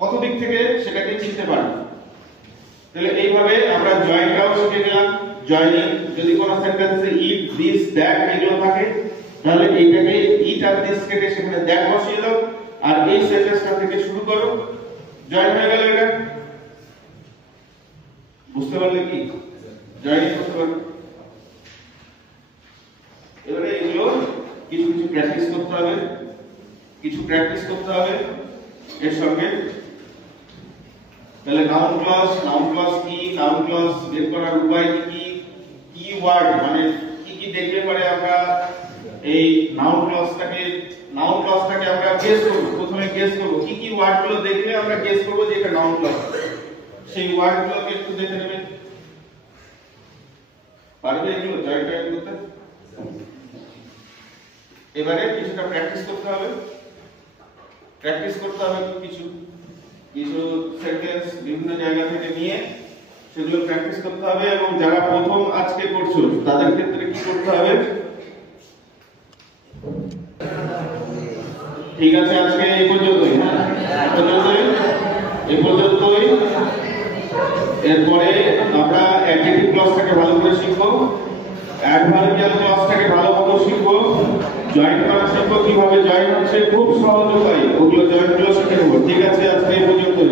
কত দিক থেকে সেটাকে চিনতে পারি। তাহলে এইভাবে আমরা জয়েনটাও শিখে গেলাম। জয়েনিং, যদি কোনো সেন্টেন্সে ইট, দিস, দ্যাট এগুলো থাকে, তাহলে এইটাকে ইট আর দিস কেটে সেখানে দ্যাট বসিয়ে দাও, আর এই সেন্টেন্সটা থেকে শুরু করো, জয়েন হয়ে গেল। এটা বুঝতে পারলে কি, জয়েনিং করতে পারবে। এবারে এগুলো কিছু কিছু প্র্যাকটিস করতে হবে, এর সঙ্গে। তাহলে নাউন ক্লজ কি, নাউন ক্লজ বের করার উপায় কি, কিওয়ার্ড মানে কি কি দেখলে পরে আমরা এই নাউন ক্লজটাকে আমরা বেস করব। প্রথমে প্রথমে গেস করব কি কি ওয়ার্ডগুলো দেখলে আমরা গেস করব যে এটা নাউন ক্লজ সেই ওয়ার্ডগুলোকে একটু দেখে নেবেন পারবে এগুলো জয়েন্ট করতে এবারে কিছুটা প্র্যাকটিস করতে হবে কিছু সেন্টেন্স বিভিন্ন জায়গা থেকে নিয়ে সেগুলো প্র্যাকটিস করতে হবে এবং যারা প্রথম আজকে করছো তাদের ক্ষেত্রে কি করতে হবে ঠিক আছে আজকে এই পর্যন্তই এরপরে আমরা অ্যাডজেক্টিভ ক্লজটাকে ভালো করে শিখবো অ্যাডভার্বিয়াল ক্লজটাকে ভালো মতো শিখবো জয়েন্ট করা শিখবো কিভাবে জয়েন্ট হচ্ছে খুব সহজ উপায় ওগুলো জয়েন্ট গুলো শিখে নেবো ঠিক আছে আজকে এই পর্যন্তই